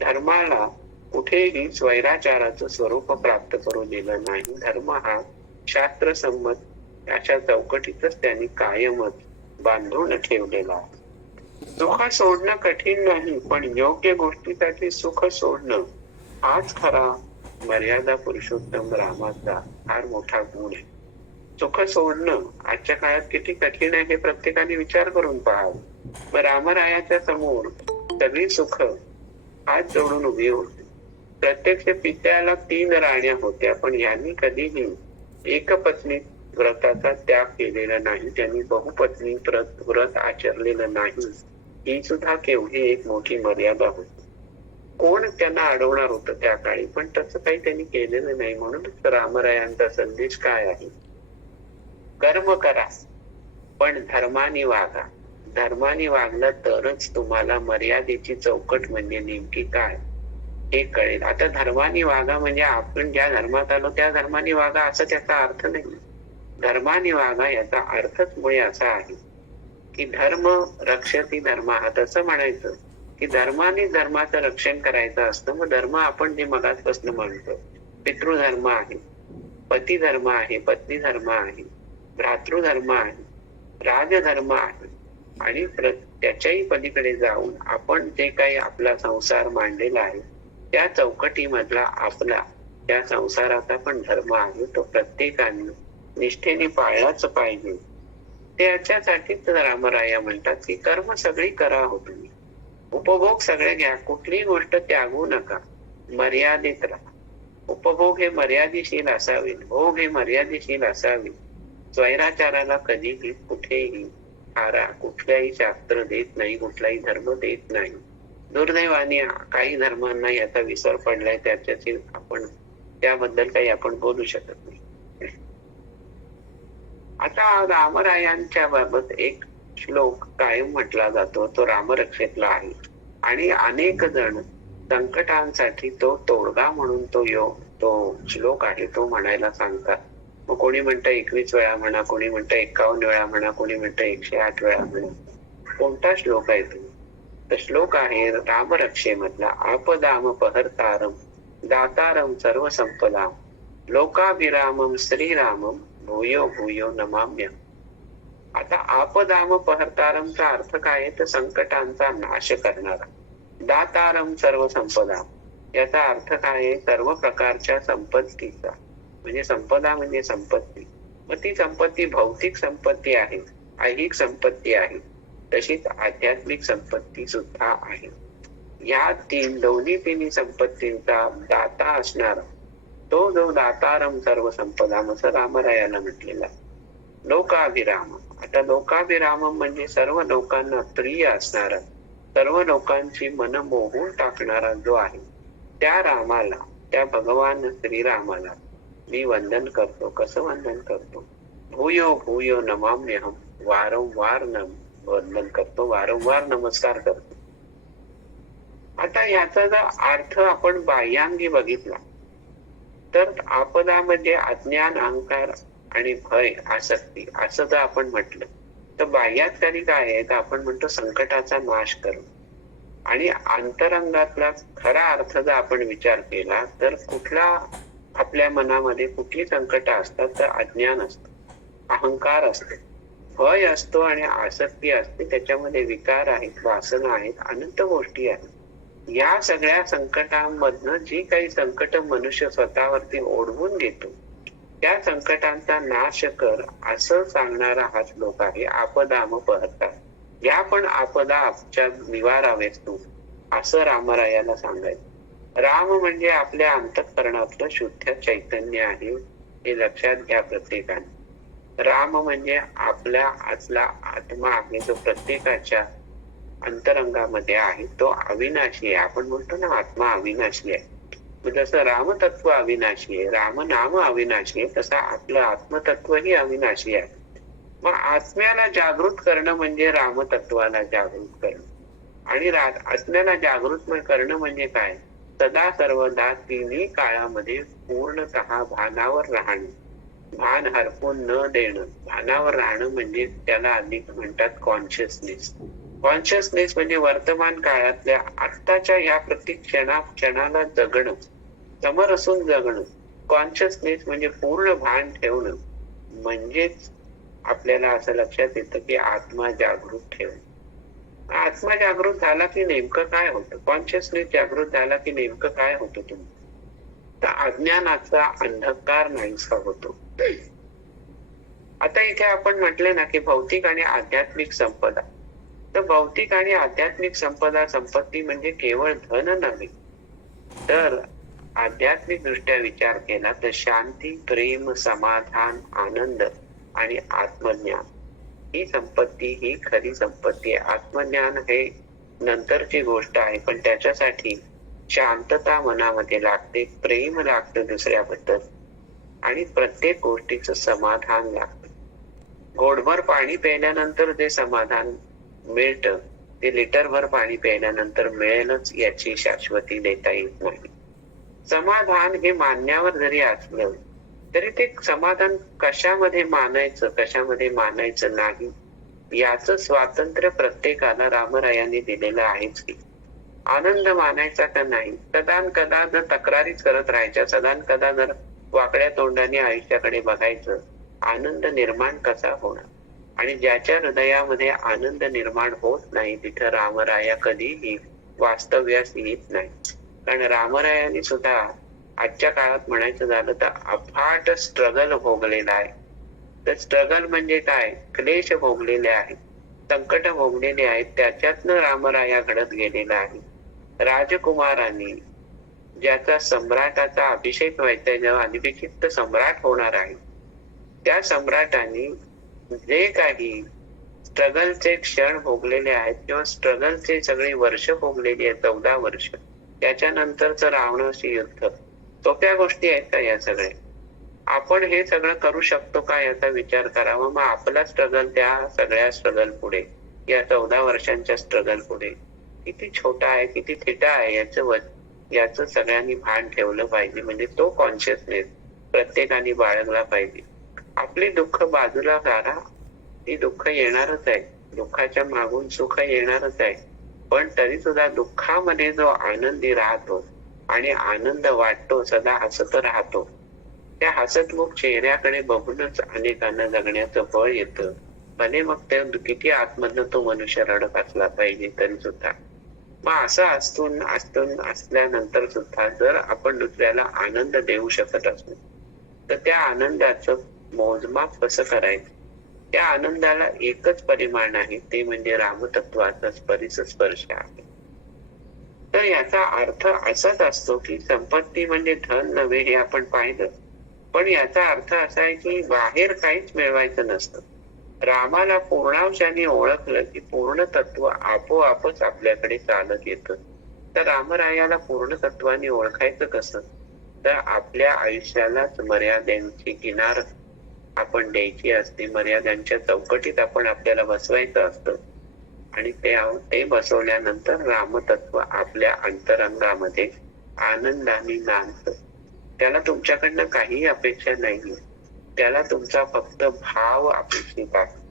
धर्माला कुठेही स्वैराचाराचं स्वरूप प्राप्त करू दिलं नाही. धर्म हा शास्त्रसंमत अशा चौकटीतच त्यांनी कायमच बांधून ठेवलेला आहे. सुख सोडणं कठीण नाही, पण योग्य गोष्टीसाठी सुख सोडणं हाच खरा मर्यादा पुरुषोत्तम रामाचा फार मोठा गुण आहे. सुख सोडणं आजच्या काळात किती कठीण आहे हे प्रत्येकाने विचार करून पाहावं. मग रामरायाच्या समोर सगळी सुख हात जोडून उभी होती. प्रत्यक्ष पित्याला 3 राण्या होत्या, पण यांनी कधीही एकपत्नी व्रताचा त्याग केलेला नाही. त्यांनी बहुपत्नी व्रत आचरलेलं नाही. ही सुद्धा केवढी एक मोठी मर्यादा होती. कोण त्यांना अडवणार होतं त्या काळी, पण तसं काही त्यांनी केलेलं नाही. म्हणूनच रामरायांचा संदेश काय आहे? कर्म करा पण धर्माने वागा. धर्माने वागलं तरच तुम्हाला मर्यादेची चौकट म्हणजे नेमकी काय हे कळेल. आता धर्माने वागा म्हणजे आपण ज्या धर्मात आलो त्या धर्माने वागा असा त्याचा अर्थ नाही. धर्माने वागा याचा अर्थच मुळे असा आहे की धर्म रक्षती धर्म, तसं म्हणायचं की धर्माने धर्माचं रक्षण करायचं असतं. मग धर्म आपण जे मगाचपासून म्हणतो, पितृधर्म आहे, पती धर्म आहे, पत्नी धर्म आहे, भ्रातृधर्म आहे, राजधर्म आहे, आणि त्याच्याही पलीकडे जाऊन आपण जे काही आपला संसार मांडलेला आहे त्या चौकटीमधला आपला त्या संसाराचा पण धर्म आहे, तो प्रत्येकाने निष्ठेने पाळलाच पाहिजे. त्याच्यासाठीच रामराया म्हणतात की कर्म सगळी करा हो तुम्ही, उपभोग सगळे घ्या, कुठलीही गोष्ट त्यागू नका, मर्यादित राहा. उपभोग हे मर्यादेशील असावे, भोग हे मर्यादेशील असावे. स्वैराचाराला कधीही कुठेही आरा कुठल्याही शास्त्र देत नाही, कुठलाही धर्म देत नाही. दुर्दैवाने काही धर्मांना याचा विसर पडलाय, त्याच्याशी आपण त्याबद्दल काही आपण बोलू शकत नाही. आता रामरायांच्या बाबत एक श्लोक कायम म्हटला जातो, तो रामरक्षेतला आहे, आणि अनेक जण संकटांसाठी तो तोडगा म्हणून तो श्लोक आहे तो म्हणायला सांगतात. मग कोणी म्हणतं 21 वेळा म्हणा, कोणी म्हणतं 51 वेळा म्हणा, कोणी म्हणतं 108 वेळा म्हणा. कोणता श्लोक आहे तो? तर श्लोक आहे रामरक्षेमधला, आपदाम पहर्तारम दातारम सर्व संपदा लोकाभिरामम श्रीरामम भूयो भूयो नमाम्य. आता आपदाम पहर्तारमचा अर्थ काय आहे? तर संकटांचा नाश करणारा. दातारम सर्व संपदा याचा अर्थ काय आहे? सर्व प्रकारच्या संपत्तीचा, म्हणजे संपदा म्हणजे संपत्ती. मग ती संपत्ती भौतिक संपत्ती आहे, ऐहिक संपत्ती आहे, तशीच आध्यात्मिक संपत्ती सुद्धा आहे. या दोन्ही तिन्ही संपत्तींचा दाता असणारा तो जो दातारम सर्व संपदा असं रामरायाला म्हटलेला. लोकाभिराम, आता लोकाभिराम म्हणजे सर्व लोकांना प्रिय असणारा, सर्व लोकांची मन मोहून टाकणारा जो आहे, त्या रामाला, त्या भगवान श्रीरामाला मी वंदन करतो. कसं वंदन करतो? भूयो भूयो नमाम्यहम, वारंवार वंदन करतो, वारंवार नमस्कार करतो. आता याचा जर अर्थ आपण बाह्यांगी बघितला तर आपदामध्ये अज्ञान, अहंकार आणि भय, आसक्ती असं जर आपण म्हटलं तर बाह्यात तरी काय आहे? तर आपण म्हणतो संकटाचा नाश करणं. आणि अंतरंगातला खरा अर्थ जर आपण विचार केला तर कुठला आपल्या मनामध्ये कुठली संकट असतात? तर अज्ञान असतं, अहंकार असते, भय असतो आणि आसक्ती असते. त्याच्यामध्ये विकार आहेत, वासना आहेत, अनंत गोष्टी आहेत. या सगळ्या संकटांमधनं जी काही संकट मनुष्य स्वतःवरती ओढवून घेतो त्या संकटांचा नाश कर असं सांगणारा हा श्लोक आहे. आपदाम पहता, या पण आपदा आमच्या निवारावेस तू, असं रामरायाला सांगायचं. राम म्हणजे आपल्या अंतःकरणातलं शुद्ध चैतन्य आहे, हे लक्षात घ्या प्रत्येकाने. राम म्हणजे आपल्या आतला आत्मा आहे, जो प्रत्येकाच्या अंतरंगामध्ये आहे, तो अविनाशी आहे. आपण म्हणतो ना आत्मा अविनाशी आहे. जसं रामतत्व अविनाशी आहे, रामनाम अविनाशी आहे, तसं आपलं आत्मतत्वही अविनाशी आहे. मग आत्म्याला जागृत करणं म्हणजे रामतत्वाला जागृत करणं. आणि आत्म्याला जागृत करणं म्हणजे काय? सदा सर्वदा तिन्ही काळामध्ये पूर्णतः भानावर राहणं, भान हरपून न देणं. भानावर राहणं म्हणजे त्याला अधिक म्हणतात कॉन्शियसनेस. कॉन्शियसनेस म्हणजे वर्तमान काळातल्या आत्ताच्या या प्रत्येक क्षणाला जगणं, समोर असून जगणं. कॉन्शियसनेस म्हणजे पूर्ण भान ठेवणं. म्हणजेच आपल्याला असं लक्षात येतं की आत्मा जागृत ठेवणं. आत्मा जागृत झाला की नेमकं काय होतं? कॉन्शियसनेस जागृत झाला की नेमकं काय होतं तुम्ही? तर अज्ञानाचा अंधकार नाहीसा होतो. आता इथे आपण म्हटले ना की भौतिक आणि आध्यात्मिक संपदा. तर भौतिक आणि आध्यात्मिक संपत्ती म्हणजे केवळ धन नव्हे, तर आध्यात्मिक दृष्ट्या विचार केला तर शांती, प्रेम, समाधान, आनंद आणि आत्मज्ञान ही संपत्ती, ही खरी संपत्ती आहे. आत्मज्ञान हे नंतरची गोष्ट आहे, पण त्याच्यासाठी शांतता मनामध्ये लागते, प्रेम लागतं दुसऱ्याबद्दल, आणि प्रत्येक गोष्टीचं समाधान लागतं. घोटभर पाणी प्यायल्यानंतर जे समाधान मिळतं ते लिटरभर पाणी प्यायल्यानंतर मिळेलच याची शाश्वती देता येत नाही. समाधान हे मानण्यावर जरी असलं तरी ते समाधान कशामध्ये मानायचं, कशामध्ये मानायचं नाही, याचं स्वातंत्र्य प्रत्येकाला रामरायांनी दिलेलं आहेच की. आनंद मानायचा का नाही, कदान कदा जर तक्रारीच करत राहायच्या, सदान कदा जर वाकड्या तोंडाने आयुष्याकडे बघायचं, आनंद निर्माण कसा होणार? आणि ज्याच्या हृदयामध्ये आनंद निर्माण होत नाही तिथं रामराया कधीही वास्तव्यास येत नाही. कारण रामरायांनी सुद्धा आजच्या काळात म्हणायचं झालं तर अफाट स्ट्रगल भोगलेला आहे. तर स्ट्रगल म्हणजे काय? क्लेश भोगलेले आहेत, संकट भोगलेले आहेत, त्याच्यातनं रामराया घडत गेलेला आहे. राजकुमारांनी ज्याचा सम्राटाचा अभिषेक व्हायचा, जेव्हा अभिषिक्त सम्राट होणार आहे, त्या सम्राटांनी जे काही स्ट्रगलचे क्षण भोगलेले आहेत किंवा स्ट्रगलचे सगळी वर्ष भोगलेली आहेत, 14 वर्ष, त्याच्यानंतरच रावणाशी युद्ध, सोप्या गोष्टी आहेत का या सगळ्या? आपण हे सगळं करू शकतो का याचा विचार करावा. मग आपला स्ट्रगल त्या सगळ्या स्ट्रगल पुढे, या 14 वर्षांच्या स्ट्रगल पुढे किती छोटा आहे, किती थिटा आहे, याचं सगळ्यांनी भान ठेवलं पाहिजे. म्हणजे तो कॉन्शियसनेस प्रत्येकाने बाळगला पाहिजे. आपली दुःख बाजूला करा, ती दुःख येणारच आहे, दुःखाच्या मागून सुख येणारच आहे, पण तरी सुद्धा दुःखामध्ये जो आनंदी राहतो आणि आनंद वाटतो, सदा हसत राहतो, त्या हसतमुख चेहऱ्याकडे बघूनच अनेकांना जगण्याचं बळ येतं. भले मग ते किती आतमधनं तो मनुष्य रडत असला पाहिजे तरी सुद्धा. मग असं असल्यानंतर सुद्धा जर आपण दुसऱ्याला आनंद देऊ शकत असू तर त्या आनंदाचं मोजमाप कसं करायचं? त्या आनंदाला एकच परिमाण आहे, ते म्हणजे रामतत्वाचा स्पर्श आहे. तर याचा अर्थ असाच असतो की संपत्ती म्हणजे धन नव्हे, हे आपण पाहिलं, पण याचा अर्थ असा आहे की बाहेर काहीच मिळवायचं नसतं. रामाला पूर्णांशाने ओळखलं की पूर्ण तत्व आपोआपच आपल्याकडे चालत येतं. तर रामरायाला पूर्ण तत्वाने ओळखायचं कसं? तर आपल्या आयुष्यालाच मर्यादांची किनार आपण द्यायची असते, मर्यादांच्या चौकटीत आपण आपल्याला बसवायचं असतं, आणि ते बसवल्यानंतर रामतत्व आपल्या अंतरंगामध्ये आनंदाने नांदतं. त्याला तुमच्याकडनं काही अपेक्षा नाही, त्याला तुमचा फक्त भाव अपेक्षित आहे.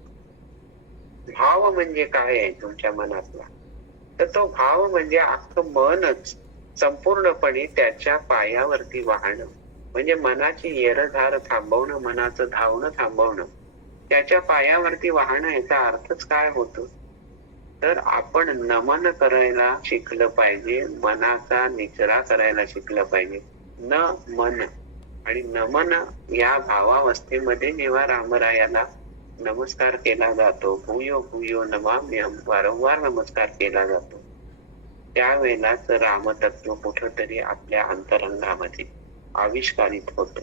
भाव म्हणजे काय आहे तुमच्या मनातला? तर तो भाव म्हणजे अख्खं मनच संपूर्णपणे त्याच्या पायावरती वाहणं, म्हणजे मनाची येरधार थांबवणं, मनाचं धावणं थांबवणं, त्याच्या पायावरती वाहणं. याचा अर्थच काय होतो? तर आपण नमन करायला शिकलं पाहिजे, मनाचा निचरा करायला शिकलं पाहिजे. न मन आणि नमन या भावावस्थेमध्ये जेव्हा रामरायाला नमस्कार केला जातो, भूयो भूयो नमाम्यहं, वारंवार नमस्कार केला जातो, त्यावेळेलाच रामतत्व कुठंतरी आपल्या अंतरंगामध्ये आविष्कारित होतं.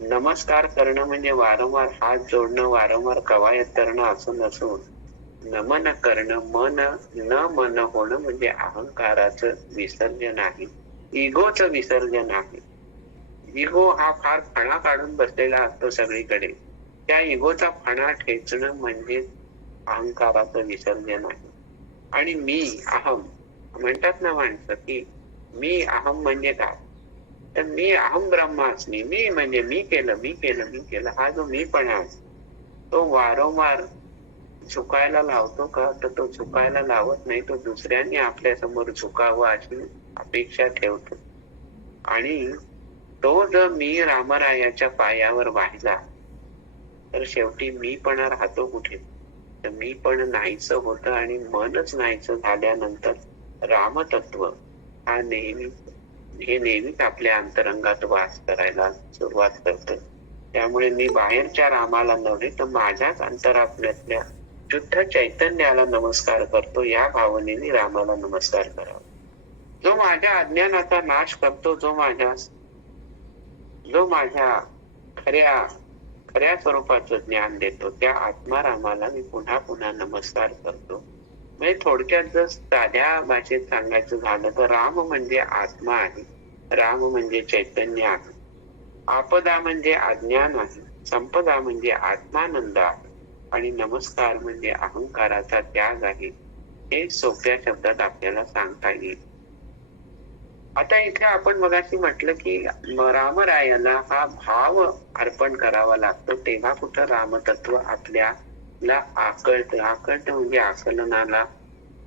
नमस्कार करणं म्हणजे वारंवार हात जोडणं, वारंवार कवायत करणं असं नसून नमन करणं, न मन होणं म्हणजे अहंकाराचं विसर्जन आहे. इगोचं विसर्जन आहे. इगो हा फार फणा काढून बसलेला असतो सगळीकडे. त्या इगोचा फणा ठेचणं म्हणजे अहंकाराचं विसर्जन आहे. आणि मी अहम म्हणतात ना माणसं की मी अहम म्हणजे काय, तर मी अहम ब्रह्मास्मी, मी म्हणजे मी केलं हा जो मीपणा आहे तो वारंवार झुकायला लावतो का, तर तो झुकायला लावत नाही, तो दुसऱ्यांनी आपल्या समोर झुकावं अशी अपेक्षा ठेवतो. आणि तो जर मी रामरायाच्या पायावर वाहिला तर शेवटी मीपणा राहतो कुठे, तर मी पण नाहीच होतं. आणि मनच नाहीच झाल्यानंतर रामतत्व हा नेहमीच आपल्या अंतरंगात वास करायला सुरुवात करतो. त्यामुळे मी बाहेरच्या रामाला नव्हे तर माझ्याच अंतरातल्या शुद्ध चैतन्याला नमस्कार करतो. या भावनेने रामाला नमस्कार करावा. जो माझ्या अज्ञानाचा नाश करतो, जो माझ्या खऱ्या स्वरूपाचं ज्ञान देतो, त्या आत्मारामाला मी पुन्हा पुन्हा नमस्कार करतो. म्हणजे थोडक्यात जर साध्या भाषेत सांगायचं झालं तर राम म्हणजे आत्मा आहे, राम म्हणजे चैतन्य आहे, आपदा म्हणजे अज्ञान आहे, संपदा म्हणजे आत्मानंद आहे, आणि नमस्कार म्हणजे अहंकाराचा त्याग आहे. हे सोप्या शब्दात आपल्याला सांगता येईल. आता इथे आपण मगाशी म्हटलं की रामरायाला हा भाव अर्पण करावा लागतो, तेव्हा कुठं रामतत्व आपल्याला आकळतं म्हणजे आकलनाला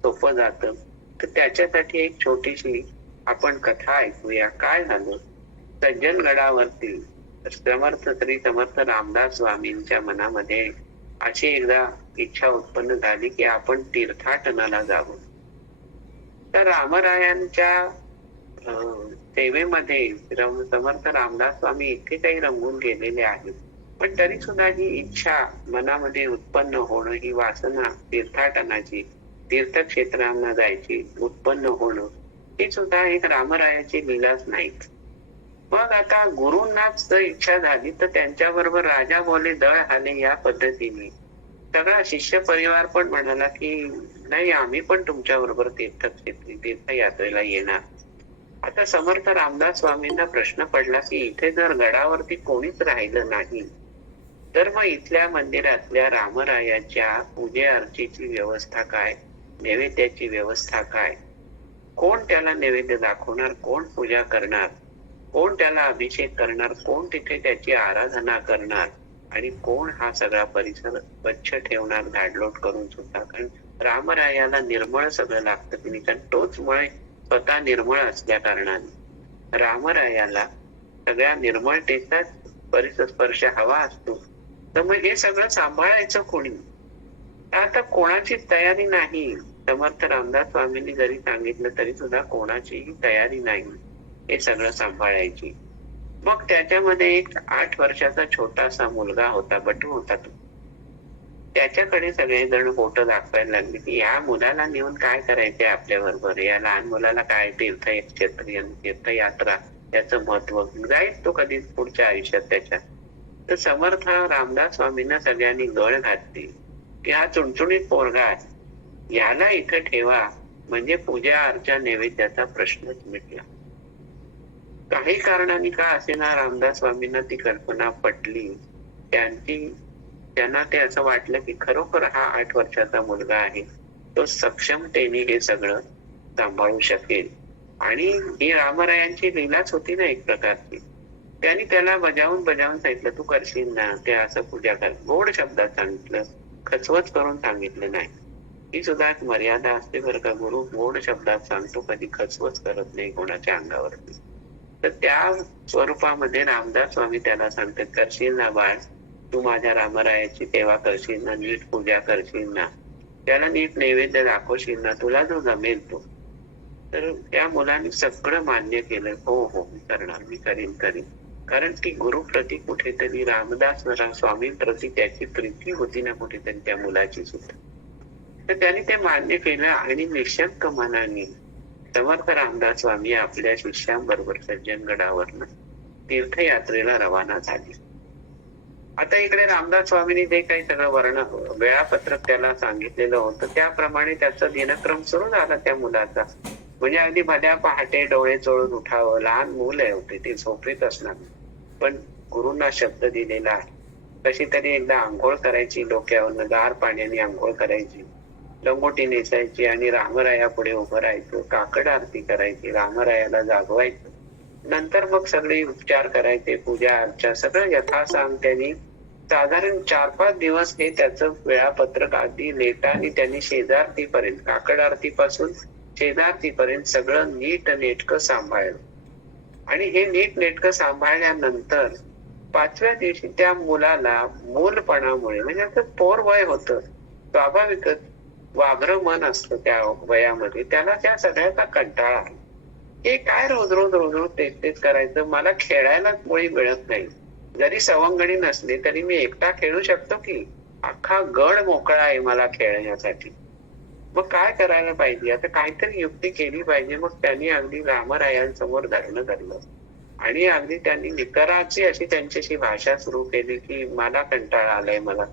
सोपं जातं. तर त्याच्यासाठी एक छोटीशी आपण कथा ऐकूया. काय झालं, सज्जनगडावरती श्री समर्थ रामदास स्वामींच्या मनामध्ये अशी एकदा इच्छा उत्पन्न झाली की आपण तीर्थाटनाला जावं. तर रामरायांच्या सेवेमध्ये समर्थ रामदास स्वामी इतके काही रंगून गेलेले आहेत, पण तरी सुद्धा ही इच्छा मनामध्ये उत्पन्न होणं, ही वासना तीर्थाटनाची, तीर्थक्षेत्रांना जायची उत्पन्न होणं, ही सुद्धा एक रामरायाची लीलाच नाही. मग आता गुरूंनाच जर इच्छा झाली तर त्यांच्याबरोबर राजा बोले दळ हाले या पद्धतीने सगळा शिष्य परिवार पण म्हणाला की नाही, आम्ही पण तुमच्या बरोबर तीर्थयात्रेला येणार. आता समर्थ रामदास स्वामींना प्रश्न पडला की इथे जर गडावरती कोणीच राहिलं नाही तर मग इथल्या मंदिरातल्या रामरायाच्या पूजे अर्चेची व्यवस्था काय, नैवेद्याची व्यवस्था काय, कोण त्याला नैवेद्य दाखवणार, कोण पूजा करणार, कोण त्याला अभिषेक करणार, कोण तिथे त्याची आराधना करणार, आणि कोण हा सगळा परिसर स्वच्छ ठेवणार धाडलोट करून सुद्धा. कारण रामरायाला निर्मळ सगळं लागतं, कारण तोच मुळे स्वतः निर्मळ असल्या कारणाने रामरायाला सगळ्या निर्मळतेचा परिस्पर्श हवा असतो. तर मग हे सगळं सांभाळायचं कोणी, आता कोणाची तयारी नाही. समर्थ रामदास स्वामींनी जरी सांगितलं तरी सुद्धा कोणाचीही तयारी नाही हे सगळं सांभाळायची. मग त्याच्यामध्ये एक 8 वर्षाचा छोटासा मुलगा होता, बटू होता. तो त्याच्याकडे सगळेजण फोटो दाखवायला लागले की या मुलाला नेऊन काय करायचंय आपल्या बरोबर, या लहान मुलाला काय तीर्थयात्रा याचं महत्व जाईल तो कधी पुढच्या आयुष्यात त्याच्या. तर समर्थ रामदास स्वामींना सगळ्यांनी गळ घातली की हा चुणचुणीत पोरगा आहे, याला इथे ठेवा, म्हणजे पूजा अर्चा नैवेद्याचा प्रश्नच मिटला. काही कारणाने का असेना रामदास स्वामींना ती कल्पना पटली. त्यांना ते असं वाटलं की खरोखर हा 8 वर्षाचा मुलगा आहे, तो सक्षमतेने हे सगळं सांभाळू शकेल. आणि ही रामरायांची लीलाच होती ना एक प्रकारची. त्यांनी त्याला बजावून सांगितलं तू करशील ना, ते असं पूजा कर, गोड शब्दात सांगितलं, खचवच करून सांगितलं नाही. ही सुद्धा एक मर्यादा असते बरं का. गुरु गोड शब्दात सांगतो, कधी खचवच करत नाही कोणाच्या अंगावरती. तर त्या स्वरूपामध्ये रामदास स्वामी त्याला सांगतात करशील ना बाळ, तू माझ्या रामरायाची सेवा करशील ना, नीट पूजा करशील ना, त्याला नीट नैवेद्य दाखवशील ना, तुला जो जमेल तो. तर त्या मुलाने सगळं मान्य केलं. हो मी करणार, मी करीन. कारण ती गुरुप्रती कुठेतरी रामदास स्वामी प्रती त्याची प्रीती होती ना कुठेतरी त्या मुलाची सुद्धा. तर त्याने ते मान्य केलं आणि निशंक मनाने समर्थ रामदास स्वामी आपल्या शिष्यांबरोबर सज्जनगडावरनं तीर्थयात्रेला रवाना झाले. आता इकडे रामदास स्वामींनी जे काही सगळं वेळापत्रक त्याला सांगितलेलं होतं त्याप्रमाणे त्याचा दिनक्रम सुरू झाला त्या मुलाचा. म्हणजे अगदी भल्या पहाटे डोळे चोळून उठावं. लहान मूल आहे होते, ते झोपेत असणार, पण गुरुंना शब्द दिलेला आहे. कशी तरी एकदा आंघोळ करायची, डोक्यावरनं गार पाण्याने आंघोळ करायची, लंगोटी नेसायची आणि रामराया पुढे उभं राहायचं, काकड आरती करायची, रामरायाला जागवायचं. नंतर मग सगळे उपचार करायचे, पूजा अर्चा सगळं यथासांग. त्यांनी साधारण 4-5 दिवस हे त्याचं वेळापत्रक अगदी नेटाने त्यांनी शेजारतीपर्यंत, काकड आरतीपासून शेजारतीपर्यंत सगळं नीट नेटकं सांभाळलं. आणि हे नीट नेटकं सांभाळल्यानंतर 5व्या दिवशी त्या मुलाला मूलपणामुळे, म्हणजे असं पोर वय होतं, स्वाभाविकच वाघर मन असतं त्या वयामध्ये, त्याला त्या सगळ्याचा कंटाळा आला. हे काय रोज रोज रोज रोज तेच तेच करायचं, मला खेळायला मुळी मिळत नाही. जरी सवंगडी नसली तरी मी एकटा खेळू शकतो की, अख्खा गड मोकळा आहे मला खेळण्यासाठी. मग काय करायला पाहिजे, आता काहीतरी युक्ती केली पाहिजे. मग त्यांनी अगदी रामरायांसमोर धरणं धरलं आणि अगदी त्यांनी निकराची अशी त्यांच्याशी भाषा सुरू केली की मला कंटाळा आलाय मला.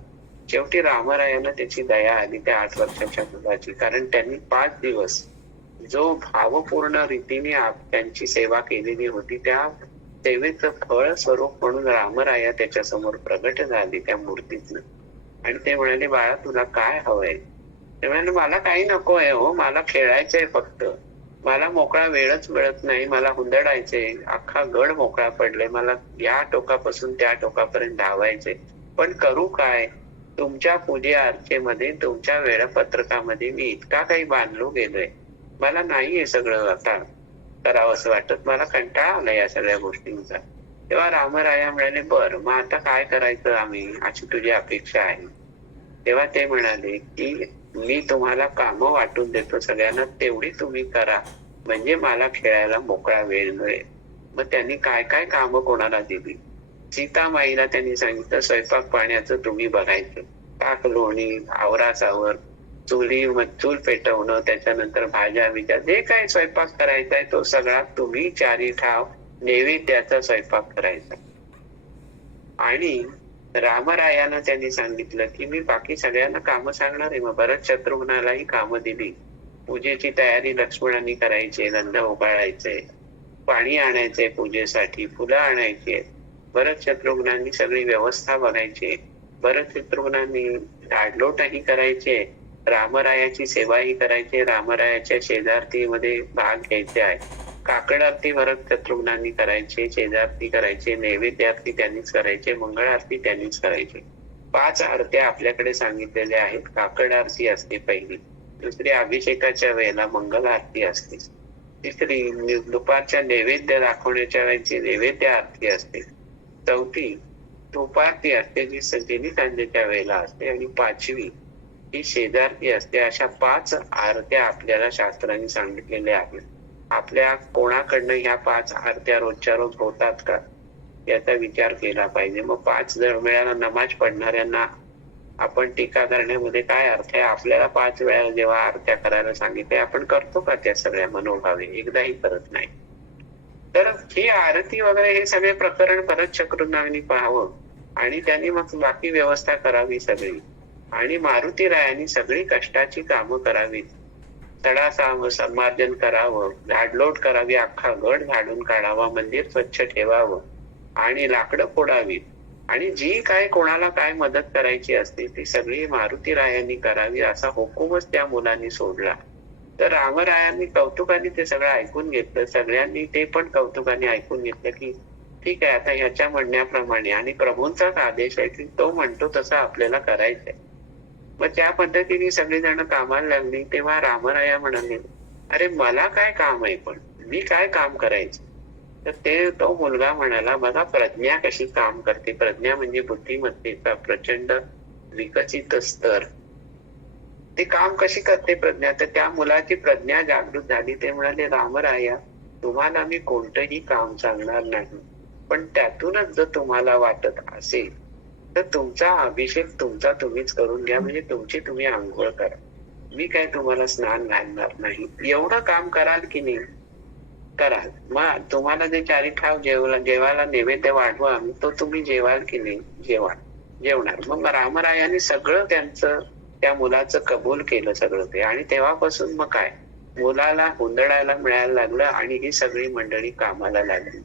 शेवटी रामरायानं त्याची दया आली त्या 8 वर्षाच्या मुलाची. कारण त्यांनी 5 दिवस जो भावपूर्ण रीतीने त्यांची सेवा केलेली होती, त्या सेवेचं फळ स्वरूप म्हणून रामराया त्याच्या समोर प्रगट झाले त्या मूर्तीतनं. आणि ते म्हणाले, बाळा तुला काय हवंय? ते म्हणाले, मला काही नको आहे हो, मला खेळायचंय फक्त, मला मोकळा वेळच मिळत नाही, मला हुंदडायचंय, अख्खा गड मोकळा पडलाय, मला या टोकापासून त्या टोकापर्यंत धावायचंय, पण करू काय? तुमच्या पूजे अर्चेमध्ये, तुमच्या वेळापत्रकामध्ये मी इतका काही बांधलो गेलोय, मला नाहीये सगळं आता करावं असं वाटत, मला कंटाळा आला या सगळ्या गोष्टींचा. तेव्हा रामराया म्हणाले, बरं मग आता काय करायचं आम्ही, अशी तुझी अपेक्षा आहे? तेव्हा ते म्हणाले की मी तुम्हाला कामं वाटून देतो सगळ्यांना, तेवढी तुम्ही करा म्हणजे मला खेळायला मोकळा वेळ मिळेल. मग त्यांनी काय काय कामं कोणाला दिली? सीतामाईला त्यांनी सांगितलं, स्वयंपाक पाण्याचं तुम्ही बघायचं, ताक लोणी आवरासावर, चूल पेटवणं, त्याच्यानंतर भाज्या बिज्या, जे काय स्वयंपाक करायचा आहे तो सगळा तुम्ही 4 ठाव नैवेद्याचा स्वयंपाक करायचा. आणि रामरायानं त्यांनी सांगितलं की मी बाकी सगळ्यांना कामं सांगणार आहे. मग भरत शत्रुघ्नालाही कामं दिली. पूजेची तयारी लक्ष्मणांनी करायची, गंध उगाळायचे, पाणी आणायचे पूजेसाठी, फुलं आणायची. भरत शत्रुघ्नांनी सगळी व्यवस्था बघायची. भरत शत्रुघ्नांनी डाडलोटही करायचे, रामरायाची सेवाही करायची, रामरायाच्या शेजारतीमध्ये भाग घ्यायचे आहे. काकड आरती भरत शत्रुघ्नांनी करायचे, शेजारती करायचे, नैवेद्य आरती त्यांनीच करायचे, मंगळ आरती त्यांनीच करायचे. 5 आरत्या आपल्याकडे सांगितलेल्या आहेत. काकड आरती असते पहिली, दुसरी अभिषेकाच्या वेळेला मंगल आरती असते, तिसरी दुपारच्या नैवेद्य दाखवण्याच्या वेळेची नैवेद्य आरती असते, चौथी धूपारती असते जी संजेली सांजेच्या वेळेला असते, आणि 5वी ही शेजारती असते. अशा 5 आरत्या आपल्याला शास्त्रांनी सांगितलेल्या आहेत. आपल्या कोणाकडनं ह्या 5 आरत्या रोजच्या रोज होतात का याचा विचार केला पाहिजे. मग 5 वेळेला नमाज पडणाऱ्यांना आपण टीका करण्यामध्ये काय अर्थ आहे? आपल्याला 5 वेळा जेव्हा आरत्या करायला सांगितले, आपण करतो का त्या सगळ्या मनोभावे? एकदाही करत नाही. तर ही आरती वगैरे हे सगळे प्रकरण भरत शत्रुघ्नांनी पाहावं आणि त्यांनी मग बाकी व्यवस्था करावी सगळी. आणि मारुती रायांनी सगळी कष्टाची कामं करावीत, सडा संमार्जन करावं, झाडलोट करावी, अख्खा गड झाडून काढावा, मंदिर स्वच्छ ठेवावं आणि लाकडं फोडावीत, आणि जी काय कोणाला काय मदत करायची असते ती सगळी मारुती रायांनी करावी असा हुकूमच त्या मुलांनी सोडला. तर रामरायांनी कौतुकाने ते सगळं ऐकून घेतलं. सगळ्यांनी ते पण कौतुकाने ऐकून घेतलं की ठीक आहे, आता ह्याच्या म्हणण्याप्रमाणे, आणि प्रभूंचाच आदेश आहे की तो म्हणतो तसं आपल्याला करायचंय. मग त्या पद्धतीने सगळेजण कामाला लागली. तेव्हा रामराया म्हणाले, अरे मला काय काम आहे, पण मी काय काम करायचं? तर तो मुलगा म्हणाला, बघा प्रज्ञा कशी काम करते. प्रज्ञा म्हणजे बुद्धिमत्तेचा प्रचंड विकसित स्तर. ते काम कशी करते प्रज्ञा? तर त्या मुलाची प्रज्ञा जागृत झाली. ते म्हणाले, रामराया तुम्हाला मी कोणतंही काम सांगणार नाही, पण त्यातूनच जर तुम्हाला वाटत असेल तर तुमचा अभिषेक तुमचा तुम्हीच करून घ्या, म्हणजे तुमची तुम्ही आंघोळ करा, मी काय तुम्हाला स्नान घालणार नाही. एवढं काम कराल की नाही? कराल. मग तुम्हाला जे 4 ठाव जेवायला नैवेद्य वाढवा आम्ही, तो तुम्ही जेवाल की नाही? जेवणार. मग रामरायाने सगळं त्या मुलाचं कबूल केलं सगळं ते. आणि तेव्हापासून मग काय, मुलाला हुंदडायला मिळायला लागलं आणि ही सगळी मंडळी कामाला लागली.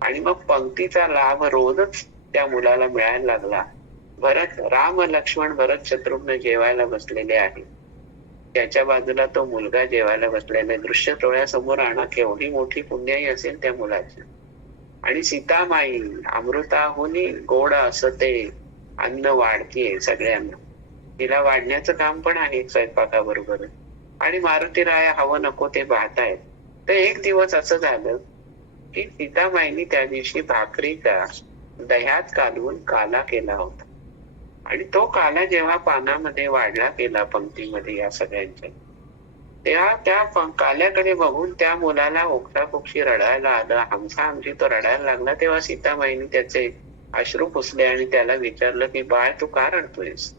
आणि मग पंक्तीचा लाभ रोजच त्या मुलाला मिळायला लागला. राम लक्ष्मण भरत शत्रुघ्न जेवायला बसलेले आहे, त्याच्या बाजूला तो मुलगा जेवायला बसलेला. दृश्य डोळ्यासमोर आणा, केवढी मोठी पुण्याई असेल त्या मुलाची. आणि सीतामाई अमृताहुनी गोड असं ते अन्न वाढतीये सगळ्यांना, तिला वाढण्याचं काम पण आहे स्वयंपाकाबरोबर. आणि मारुतीराया हवं नको ते पाहतायत. तर एक दिवस असं झालं की सीतामाईनी त्या दिवशी भाकरीचा दह्यात कालवून काला केला होता. आणि तो काला जेव्हा पानामध्ये वाढला गेला पंक्तीमध्ये या सगळ्यांच्या, तेव्हा त्या काल्याकडे बघून त्या मुलाला ओक्सापोक्षी रडायला आलं. आमची तो रडायला लागला. तेव्हा सीतामाईनी त्याचे अश्रू पुसले आणि त्याला विचारलं की बाळ तू का रडतोयस?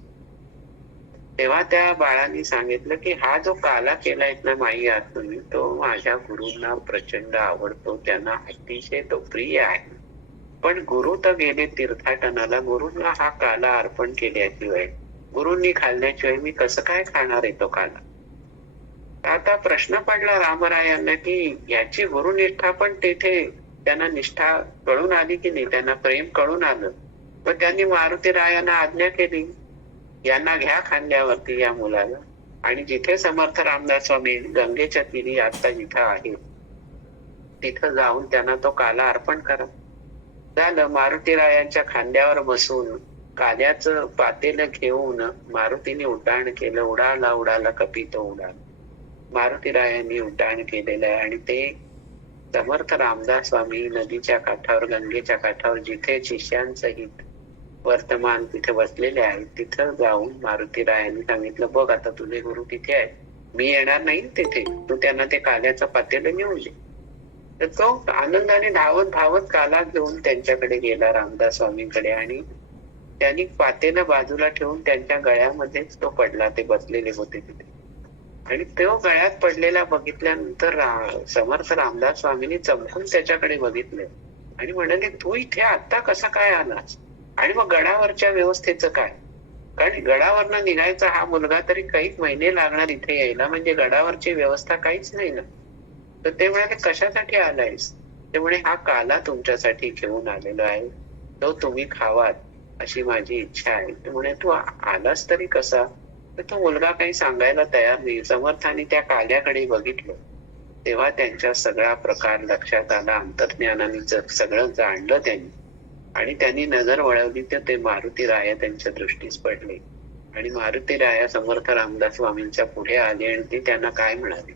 तेव्हा त्या बाळाने सांगितलं की हा जो काला केलाय ना माई आज तुम्ही, तो माझ्या गुरूंना प्रचंड आवडतो, त्यांना अतिशय तो प्रिय आहे. पण गुरु तर गेले तीर्थाटनाला, गुरूंना हा काला अर्पण केल्याशिवाय, गुरूंनी खाल्ल्याशिवाय मी कसं काय खाणार आहे तो काला? आता प्रश्न पडला रामरायांना की याची गुरुनिष्ठा पण तेथे त्यांना निष्ठा कळून आली की नाही, त्यांना प्रेम कळून आलं. मग त्यांनी मारुतीरायांना आज्ञा केली, यांना घ्या खांद्यावरती या मुलाला, आणि जिथे समर्थ रामदास स्वामी गंगेच्या तीरी आता जिथं आहे तिथं जाऊन त्यांना तो काला अर्पण करा. झालं. मारुतीरायांच्या खांद्यावर बसून काल्याचं पातेलं घेऊन मारुतीने उड्डाण केलं. उडाला उडाला कपितो उडाला. मारुतीरायांनी उड्डाण केलेलं आहे. आणि ते समर्थ रामदास स्वामी नदीच्या काठावर, गंगेच्या काठावर जिथे शिष्यांसहित वर्तमान तिथे बसलेले आहेत, तिथं जाऊन मारुतीरायांनी सांगितलं बघ आता तुझे गुरु तिथे आहे, मी येणार नाही तिथे, तू त्यांना ते काल्याचं पातेलं नेऊन दे. तर तो आनंदाने धावत धावत काला घेऊन त्यांच्याकडे गेला रामदास स्वामींकडे, आणि त्यांनी पातेलं बाजूला ठेवून त्यांच्या गळ्यामध्येच तो पडला. ते बसलेले होते तिथे, आणि तो गळ्यात पडलेला बघितल्यानंतर समर्थ रामदास स्वामींनी चमकून त्याच्याकडे बघितले आणि म्हणाले तू इथे आता कसा काय आलास? आणि मग गडावरच्या व्यवस्थेचं काय? कारण गडावरनं निघायचा हा मुलगा तरी काही महिने लागणार इथे यायला, म्हणजे गडावरची व्यवस्था काहीच नाही ना. तर ते म्हणाले कशासाठी आलायस? ते म्हणे हा काला तुमच्यासाठी घेऊन आलेलो आहे, तो तुम्ही खावात अशी माझी इच्छा आहे. ते म्हणे तू आलास तरी कसा? तर तो मुलगा काही सांगायला तयार नाही. समर्थाने त्या काल्याकडे बघितलं तेव्हा त्यांच्या सगळा प्रकार लक्षात आला. अंतर्ज्ञानाने सगळं जाणलं त्यांनी, आणि त्यांनी नजर वळवली तर ते मारुतीराया त्यांच्या दृष्टीस पडले. आणि मारुतीराया समर्थ रामदास स्वामींच्या पुढे आले आणि ते त्यांना काय म्हणाले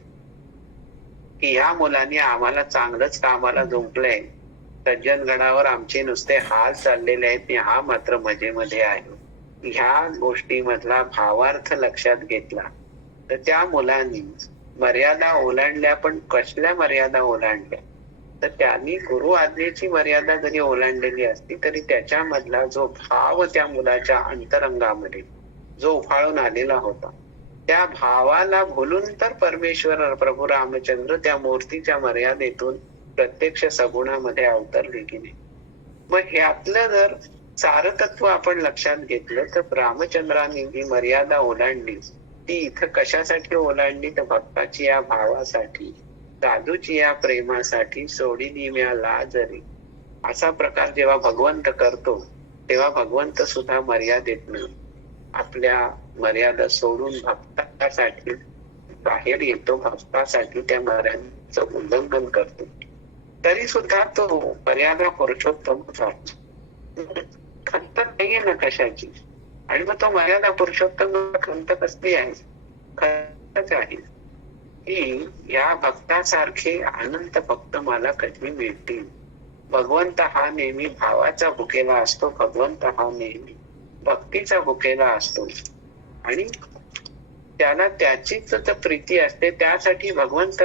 की ह्या मुलाने आम्हाला चांगलंच कामाला झोंपलंय. सज्जनगडावर आमचे नुसते हाल चाललेले आहेत, हा मात्र मजेमध्ये आहे. ह्या गोष्टीमधला भावार्थ लक्षात घेतला तर त्या मुलांनी मर्यादा ओलांडल्या. पण कसल्या मर्यादा ओलांडल्या? तर त्यांनी गुरु आज्ञेची मर्यादा जरी ओलांडलेली असती तरी त्याच्यामधला जो भाव त्या मुलाच्या अंतरंगामध्ये जो उफाळून आलेला होता, त्या भावाला भुलून तर परमेश्वर प्रभू रामचंद्र त्या मूर्तीच्या मर्यादेतून प्रत्यक्ष सगुणामध्ये अवतरले की नाही. मग ह्यातलं जर सारतत्व आपण लक्षात घेतलं तर रामचंद्रांनी जी मर्यादा ओलांडली ती इथं कशासाठी ओलांडली? तर भक्ताची या भावासाठी, साधूची या प्रेमासाठी. सोडिली म्या लाजरी असा प्रकार जेव्हा भगवंत करतो तेव्हा भगवंत सुद्धा मर्यादेतनं आपल्या मर्यादा सोडून भक्तासाठी बाहेर येतो, भक्तासाठी त्या मर्यादेचं उल्लंघन करतो. तरी सुद्धा तो मर्यादा पुरुषोत्तम खंत नाहीये ना कशाची. आणि मग तो मर्यादा पुरुषोत्तम खंत कसली आहे? खंतच आहे की या भक्तासारखे अनंत भक्त मला कधी मिळतील. भगवंत हा नेहमी भावाचा भुकेला असतो, भगवंत हा नेहमी भक्तीचा भुकेला असतो, आणि त्याला त्याचीच प्रीती असते. त्यासाठी भगवंत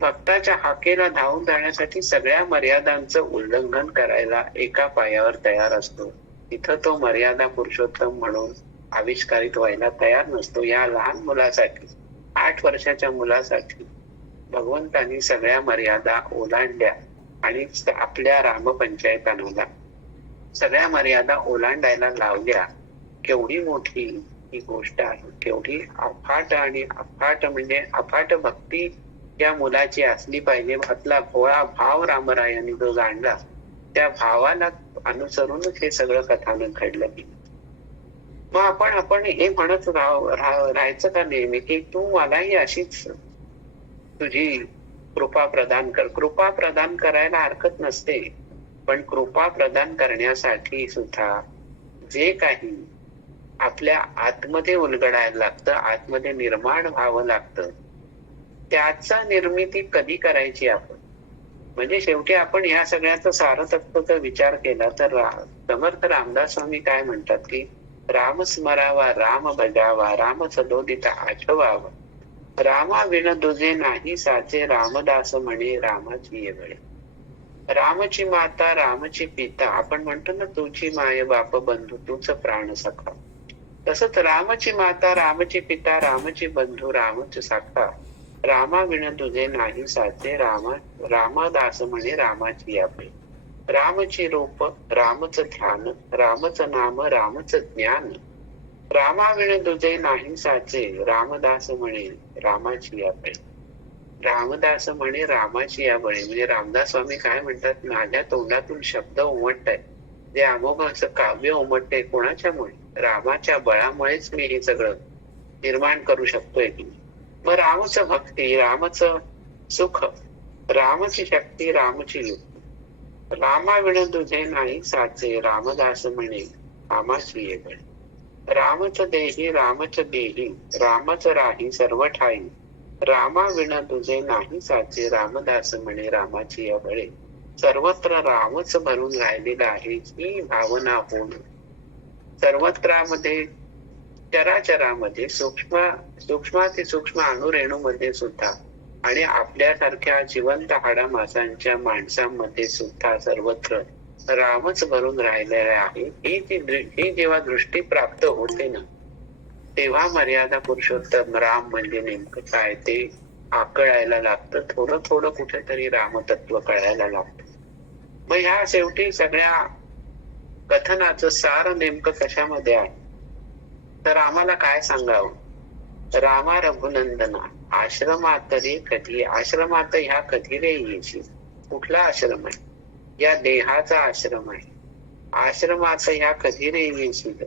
भक्ताच्या हाकेला धावून जाण्यासाठी सगळ्या मर्यादांचं उल्लंघन करायला एका पायावर तयार असतो. तिथं तो मर्यादा पुरुषोत्तम म्हणून आविष्कारित व्हायला तयार नसतो. या लहान मुलासाठी, 8 वर्षाच्या मुलासाठी भगवंतांनी सगळ्या मर्यादा ओलांडल्या आणि आपल्या रामपंचायतानाला सगळ्या मर्यादा ओलांडायला लावल्या. केवढी मोठी ही गोष्ट आहे. केवढी अफाट आणि अफाट म्हणजे अफाट भक्ती या मुलाची असली पाहिजे. आपला भोळा भाव रामरायांनी जो जाणला त्या भावाला अनुसरूनच हे सगळं कथानक घडलं. मग आपण हे म्हणत राहायचं का नेहमी की तू मलाही अशीच तुझी कृपा प्रदान कर. कृपा प्रदान करायला हरकत नसते, पण कृपा प्रदान करण्यासाठी सुद्धा जे काही आपल्या आतमध्ये उलगडायला लागतं, आतमध्ये निर्माण व्हावं लागतं, त्याचा निर्मिती कधी करायची आपण. म्हणजे शेवटी आपण या सगळ्याचा सारतत्वाचा विचार केला तर समर्थ रामदास स्वामी काय म्हणतात की राम स्मरावा, राम भजावा, राम सदोदित आठवावा, रामा विण दुजे नाही साचे, रामदास म्हणे रामाची येवळे. रामची माता, रामची पिता, आपण म्हणतो ना तुझी माय बाप बंधू तूच प्राण सखा, तसंच रामची माता, रामची पिता, रामची बंधू, रामच सखा, रामा विण तुझे नाही साचे, रामदास म्हणे रामाची यावे. रामची रूप, रामच ध्यान, रामच नाम, रामच ज्ञान, रामा विण तुझे नाही साचे, रामदास म्हणे रामाची यावे. रामदास म्हणे रामाची यावे म्हणजे रामदास स्वामी काय म्हणतात, माझ्या तोंडातून शब्द उमटताय, जे अमोघ असं काव्य उमटते कोणाच्यामुळे, रामाच्या बळामुळेच मी हे सगळं निर्माण करू शकतोय की. मग रामच भक्ती, रामच सुख, रामची शक्ती, रामची युक्ती, रामा विण तुझे नाही साचे, रामदास म्हणे रामाची येवळे. रामच देही, रामच देही, रामच राही सर्व ठाई, रामा विण तुझे नाही साचे, रामदास म्हणे रामाची येवळे. सर्वत्र रामच भरून राहिलेला आहे ही भावना होऊन सर्वत्रामध्ये चराचरामध्ये सूक्ष्माती सूक्ष्म अणुरेणूमध्ये सुद्धा आणि आपल्यासारख्या जिवंत हाडा मासांच्या माणसांमध्ये सुद्धा सर्वत्र रामच भरून राहिलेला आहे. ही जेव्हा दृष्टी प्राप्त होते ना, तेव्हा मर्यादा पुरुषोत्तम राम म्हणजे नेमकं काय ते आकळायला लागतं. थोडं थोडं कुठेतरी रामतत्व कळायला लागतं. मग ह्या शेवटी सगळ्या कथनाचं सार नेमकं कशामध्ये आहे तर आम्हाला काय सांगावं, रामा रघुनंदना आश्रमात रे कधी, आश्रमात ह्या कधी रे येशील. कुठला आश्रम आहे, या देहाचा आश्रम आहे. आश्रमात ह्या कधी रे येशील,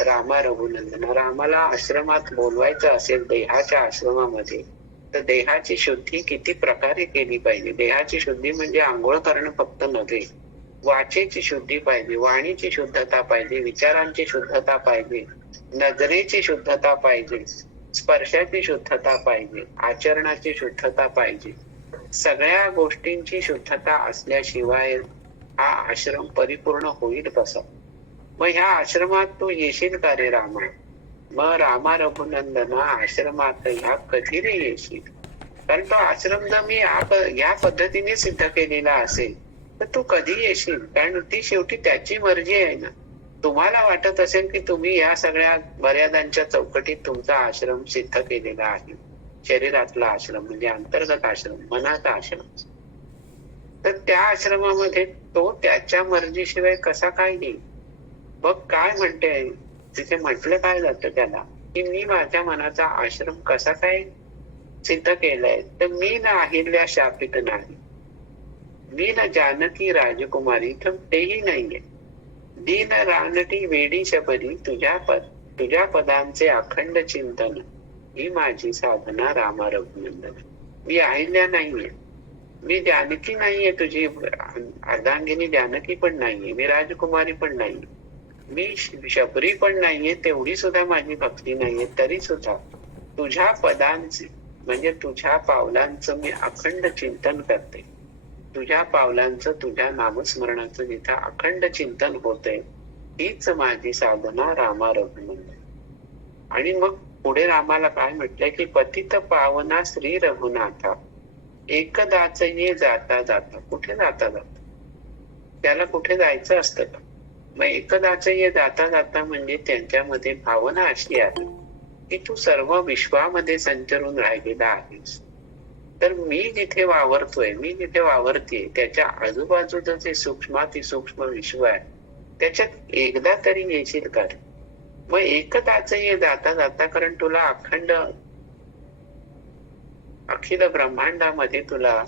रामा रघुनंदना. रामाला आश्रमात बोलवायचं असेल देहाच्या आश्रमामध्ये तर देहाची शुद्धी किती प्रकारे केली पाहिजे. देहाची शुद्धी म्हणजे आंघोळ करणं फक्त नव्हे, वाचेची शुद्धी पाहिजे, वाणीची शुद्धता पाहिजे, विचारांची शुद्धता पाहिजे, नजरेची शुद्धता पाहिजे, स्पर्शाची शुद्धता पाहिजे, आचरणाची शुद्धता पाहिजे. सगळ्या गोष्टींची शुद्धता असल्याशिवाय हा आश्रम परिपूर्ण होईल कसा. मग ह्या आश्रमात तू येशील का रे रामा. मग रामा रघुनंदना आश्रमात ह्या कधी रे येशील. कारण तो आश्रम जर मी या पद्धतीने सिद्ध केलेला असेल तर तू कधी येशील. कारण ती शेवटी त्याची मर्जी आहे ना. तुम्हाला वाटत असेल की तुम्ही या सगळ्या मर्यादांच्या चौकटीत तुमचा आश्रम सिद्ध केलेला आहे, शरीरातला आश्रम म्हणजे अंतर्गत आश्रम, मनाचा आश्रम, तर त्या आश्रमामध्ये तो त्याच्या मर्जीशिवाय कसा काय येईल. मग काय म्हणते तिथे म्हटलं काय जातं त्याला की मी माझ्या मनाचा आश्रम कसा काय सिद्ध केलाय तर मी ना अहिल्या शापित नाही, मी ना जानकी राजकुमारी तर तेही नाहीये, दीन रानटी वेडी शबरी, तुझ्या पदांचे अखंड चिंतन ही माझी साधना रामा रघुनंदन. मी अहिल्या नाहीये, मी जानकी नाहीये, तुझी अर्धांगिनी जानकी पण नाहीये, मी राजकुमारी पण नाहीये, मी शबरी पण नाहीये, तेवढी सुद्धा माझी भक्ती नाहीये, तरी सुद्धा तुझ्या पदांचे म्हणजे तुझ्या पावलांचं मी अखंड चिंतन करते. तुझ्या पावलांचं, तुझ्या नामस्मरणाचं जिथं अखंड चिंतन होतंय हीच माझी साधना रामा रघुनंदन. आणि मग पुढे रामाला काय म्हटलंय की पतित पावना श्री रघुनाथा, एकदाच ये जाता जाता. कुठे जाता जाता, त्याला कुठे जायचं असतं का. मग एकदाच ये जाता जाता म्हणजे त्यांच्यामध्ये भावना अशी आहे की तू सर्व विश्वामध्ये संचरून राहिलेला आहेस, तर मी जिथे वावरतोय, मी जिथे वावरते त्याच्या आजूबाजूचं जे सूक्ष्माती सूक्ष्म विश्व आहे त्याच्यात एकदा तरी येशील का. मग एकदाच ये जाता जाता, कारण तुला अखिल ब्रह्मांडामध्ये तुला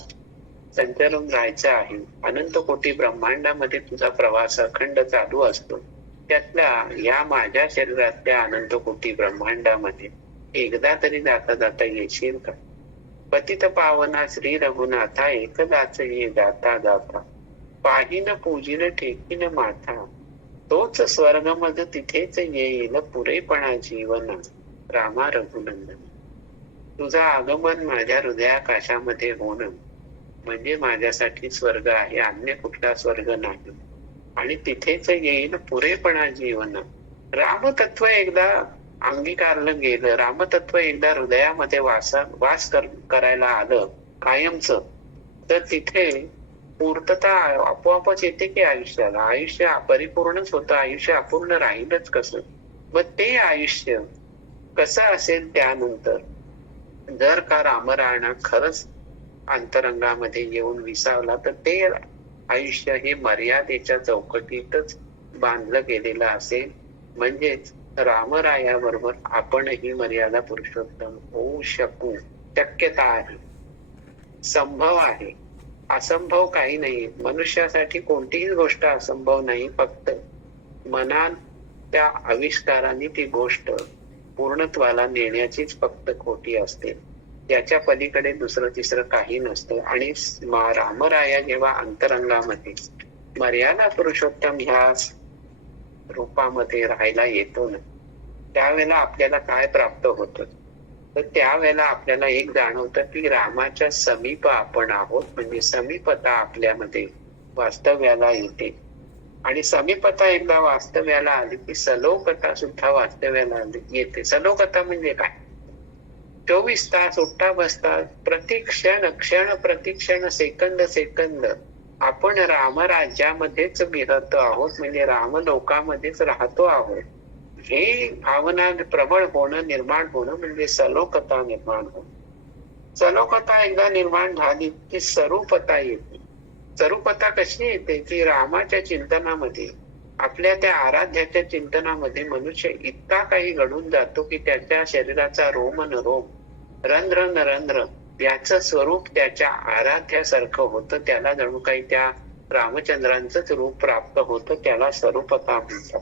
संचरून राहायचं आहे. अनंत कोटी ब्रह्मांडामध्ये तुझा प्रवास अखंड चालू असतो. त्यातल्या या माझ्या शरीरातल्या अनंत कोटी ब्रह्मांडामध्ये एकदा तरी जाता जाता येशील का? पतित पावना श्री रघुनाथा, एकदाच ये जाता जाता, पाहिन पूजिन ठेकीन माथा, तोच स्वर्ग मज तिथेच येईल पुरेपणा जीवना, रामा रघुनंदन. तुझा आगमन माझ्या हृदयाकाशामध्ये होणं म्हणजे माझ्यासाठी स्वर्ग आहे, अन्य कुठला स्वर्ग नाही. आणि तिथेच येईल पुरेपणा जीवन. रामतत्व एकदा अंगीकारलं गेलं, रामतत्व एकदा हृदयामध्ये वास करायला आलं कायमच, तर तिथे पूर्तता आपोआपच येते की आयुष्याला. आयुष्य परिपूर्णच होतं, आयुष्य अपूर्ण राहीलच कसं? मग ते आयुष्य कसं असेल त्यानंतर, जर का रामराणा खरंच अंतरंगामध्ये येऊन विसावला, तर ते आयुष्य हे मर्यादेच्या चौकटीतच बांधलं गेलेलं असेल. म्हणजेच रामरायाबरोबर आपणही मर्यादा पुरुषोत्तम होऊ शकू, शक्यता आहे, संभव आहे. असंभव काही नाही. मनुष्यासाठी कोणतीही गोष्ट असंभव नाही. फक्त मनात त्या आविष्काराने ती गोष्ट पूर्णत्वाला नेण्याचीच फक्त खोटी असते. त्याच्या पलीकडे दुसरं तिसरं काही नसतं. आणि रामराया जेव्हा अंतरंगामध्ये मर्यादा पुरुषोत्तम ह्या रूपामध्ये राहायला येतो ना, त्यावेळेला आपल्याला काय प्राप्त होतं? तर त्यावेळेला आपल्याला एक जाणवतं की रामाच्या समीप आपण आहोत. म्हणजे समीपता आपल्यामध्ये वास्तव्याला येते. आणि समीपता एकदा वास्तव्याला आली की सलोकता सुद्धा वास्तव्याला येते. सलोकता म्हणजे काय? 24 तास उठता बसता प्रतिक्षण क्षण प्रतिक्षण सेकंद सेकंद आपण रामराज्यामध्येच विहरतो आहोत. म्हणजे रामलोकामध्येच राहतो आहोत. हे भावना प्रबळ होणं, निर्माण होणं म्हणजे सलोकता निर्माण होणं. सलोकता एकदा निर्माण झाली की स्वरूपता येते. स्वरूपता कशी येते? की रामाच्या चिंतनामध्ये, आपल्या त्या आराध्याच्या चिंतनामध्ये मनुष्य इतका काही घडून जातो की त्याच्या शरीराचा रोम न रोम, रंध्र न रंध्र याचं स्वरूप त्याच्या आराध्यासारखं होतं. त्याला जणू काही त्या रामचंद्रांचंच रूप प्राप्त होतं. त्याला स्वरूपता म्हणतात.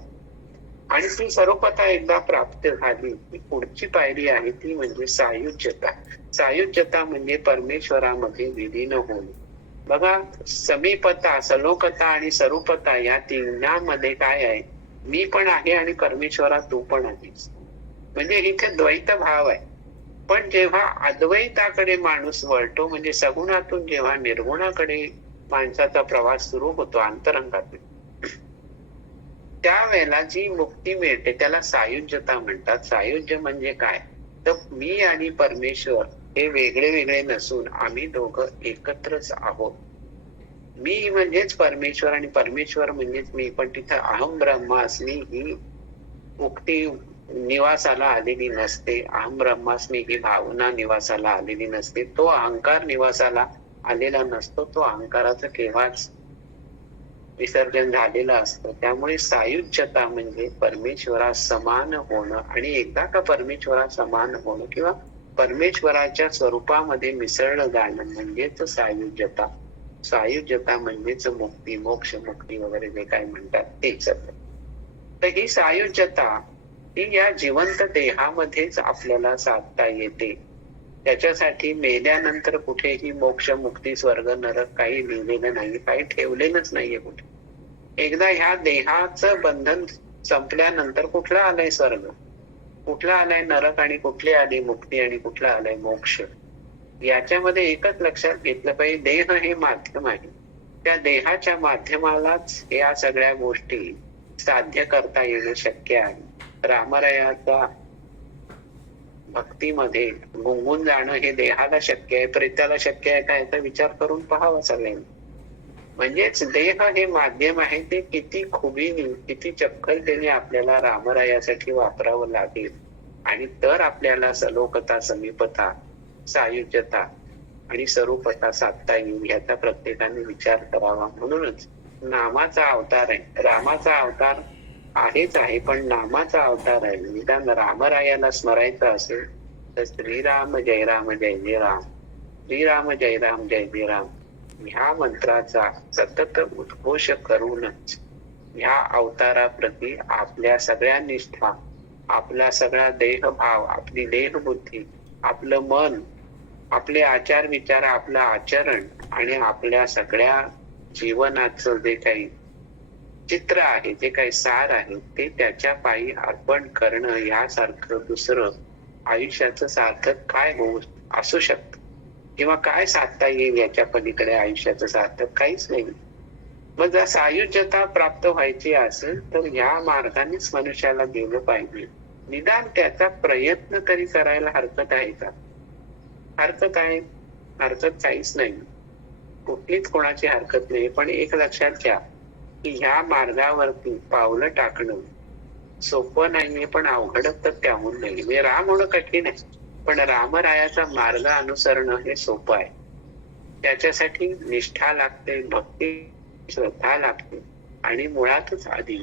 आणि ती स्वरूपता एकदा प्राप्त झाली की पुढची पायरी आहे ती म्हणजे सायुज्यता. सायुज्यता म्हणजे परमेश्वरामध्ये विलीन होणे. बघा, समीपता, सलोकता आणि स्वरूपता या तिन्हामध्ये काय आहे? मी पण आहे आणि परमेश्वरात तू पण आहेस. म्हणजे इथे द्वैत भाव आहे. पण जेव्हा अद्वैताकडे माणूस वळतो, म्हणजे सगुणातून जेव्हा निर्गुणाकडे माणसाचा प्रवास सुरू होतो अंतरंगातून, त्यावेळेला जी मुक्ती मिळते त्याला सायुज्यता म्हणतात. सायुज्य म्हणजे काय? तर मी आणि परमेश्वर हे वेगळे वेगळे नसून आम्ही दोघं एकत्रच आहोत. मी म्हणजेच परमेश्वर आणि परमेश्वर म्हणजेच मी. पण तिथं अहम ब्रह्मास्मी ही मुक्ती निवासाला आलेली नसते. अहम ब्रह्मास्मी ही भावना निवासाला आलेली नसते. तो अहंकार निवासाला आलेला नसतो. तो अहंकाराचं केव्हाच विसर्जन झालेलं असतं. त्यामुळे सायुज्यता म्हणजे परमेश्वरा समान होणं. आणि एकदा का परमेश्वरा समान होणं किंवा परमेश्वराच्या स्वरूपामध्ये मिसळलं जाणं म्हणजेच सायुज्यता. सायुज्यता म्हणजेच मुक्ती, मोक्ष, मुक्ती वगैरे जे काय म्हणतात तेच. तर ही सायुज्यता ही या जिवंत देहामध्येच आपल्याला साधता येते. त्याच्यासाठी मेल्यानंतर कुठेही मोक्ष, मुक्ती, स्वर्ग, नरक काही लिहिलेलं नाही, काही ठेवलेलंच नाहीये कुठे. एकदा ह्या देहाचं बंधन संपल्यानंतर कुठला आलाय स्वर्ग, कुठला आलाय नरक, आणि कुठली आली मुक्ती, आणि कुठला आलाय मोक्ष. याच्यामध्ये एकच लक्षात घेतलं पाहिजे, देह हे माध्यम आहे. त्या देहाच्या माध्यमालाच या सगळ्या गोष्टी साध्य करता येणं शक्य आहे. रामरायाचा भक्तीमध्ये गुंगून जाणं हे देहाला शक्य आहे, प्रेताला शक्य आहे का याचा विचार करून पाहावा सगळ्यांनी. म्हणजेच देह हे माध्यम आहे, ते किती खुबीने, किती चपखलतेने आपल्याला रामरायासाठी वापरावं लागेल. आणि तर आपल्याला सलोकता, समीपता, सायुज्यता आणि स्वरूपता साधता येईल ह्याचा प्रत्येकाने विचार करावा. म्हणूनच नामाचा अवतार आहे. रामाचा अवतार आहेच आहे, पण नामाचा अवतार आहे. निदान रामरायाला स्मरायचं असेल तर श्रीराम जय राम जय जय राम, श्रीराम जय राम जय जय राम ह्या मंत्राचा सतत उद्घोष करूनच ह्या अवताराप्रती आपल्या सगळ्या निष्ठा, आपला सगळा देहभाव, आपली देहबुद्धी, आपलं मन, आपले आचार विचार, आपलं आचरण आणि आपल्या सगळ्या जीवनाचं जे काही चित्र आहे, जे काही सार आहे, ते त्याच्या पायी अर्पण करणं यासारखं दुसरं आयुष्याचं सार्थक काय होऊ असू शकतं, किंवा काय साधता येईल याच्या पलीकडे आयुष्याचं सार्थक काहीच नाही. मग जर सायुज्यता प्राप्त व्हायची असेल तर ह्या मार्गानेच मनुष्याला गेलं पाहिजे. निदान त्याचा प्रयत्न तरी करायला हरकत आहे का? हरकत आहे? हरकत काहीच नाही, कुठलीच कोणाची हरकत नाही. पण एक लक्षात घ्या की ह्या मार्गावरती पावलं टाकणं सोपं नाहीये, पण अवघड तर त्याहून नाही. म्हणजे राम होणं कठीण आहे, पण रामरायाचा मार्ग अनुसरणं हे सोपं आहे. त्याच्यासाठी निष्ठा लागते, भक्ती, श्रद्धा लागते आणि मुळातच आधी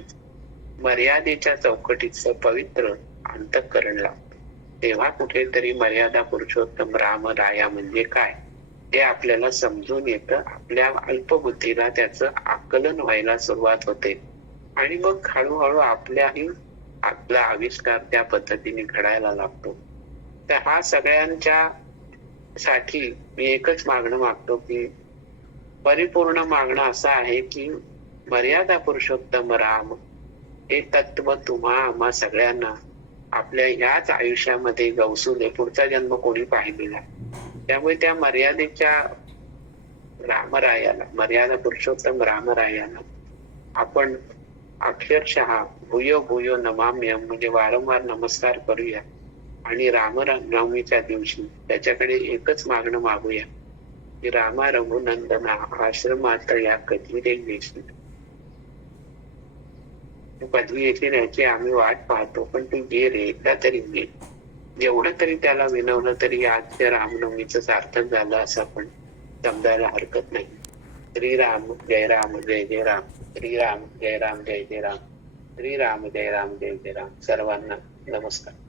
मर्यादेच्या चौकटीचं पवित्र अंतःकरण लागतं. तेव्हा कुठेतरी मर्यादा पुरुषोत्तम रामराया म्हणजे काय ते आपल्याला समजून येतं. आपल्या अल्पबुद्धीला त्याचं आकलन व्हायला सुरुवात होते आणि मग हळूहळू आपला आविष्कार त्या पद्धतीने घडायला लागतो. तर हा सगळ्यांच्या साठी मी एकच मागणं मागतो की परिपूर्ण मागणं असं आहे की मर्यादा पुरुषोत्तम राम हे तत्व तुम्हा आम्हा सगळ्यांना आपल्या ह्याच आयुष्यामध्ये गवसू दे. पुढचा जन्म कोणी पाहिलेला, त्यामुळे त्या मर्यादेच्या रामरायाला, मर्यादा पुरुषोत्तम रामरायाला आपण अक्षरशः भूयो भूयो नमाम्यम म्हणजे वारंवार नमस्कार करूया आणि रामनवमीच्या दिवशी त्याच्याकडे एकच मागणं मागूया की रामा रघुनंदना आश्रमात या कधी रे येशील. तू कधी येशील याची आम्ही वाट पाहतो, पण तू ये रे, एकदा तरी ये. एवढं तरी त्याला विनवलं तरी आजच्या रामनवमीचं सार्थक झालं असं आपण समजायला हरकत नाही. श्रीराम जय राम जय जय राम, श्रीराम जय राम जय जय राम, श्रीराम जय राम जय जय राम. सर्वांना नमस्कार.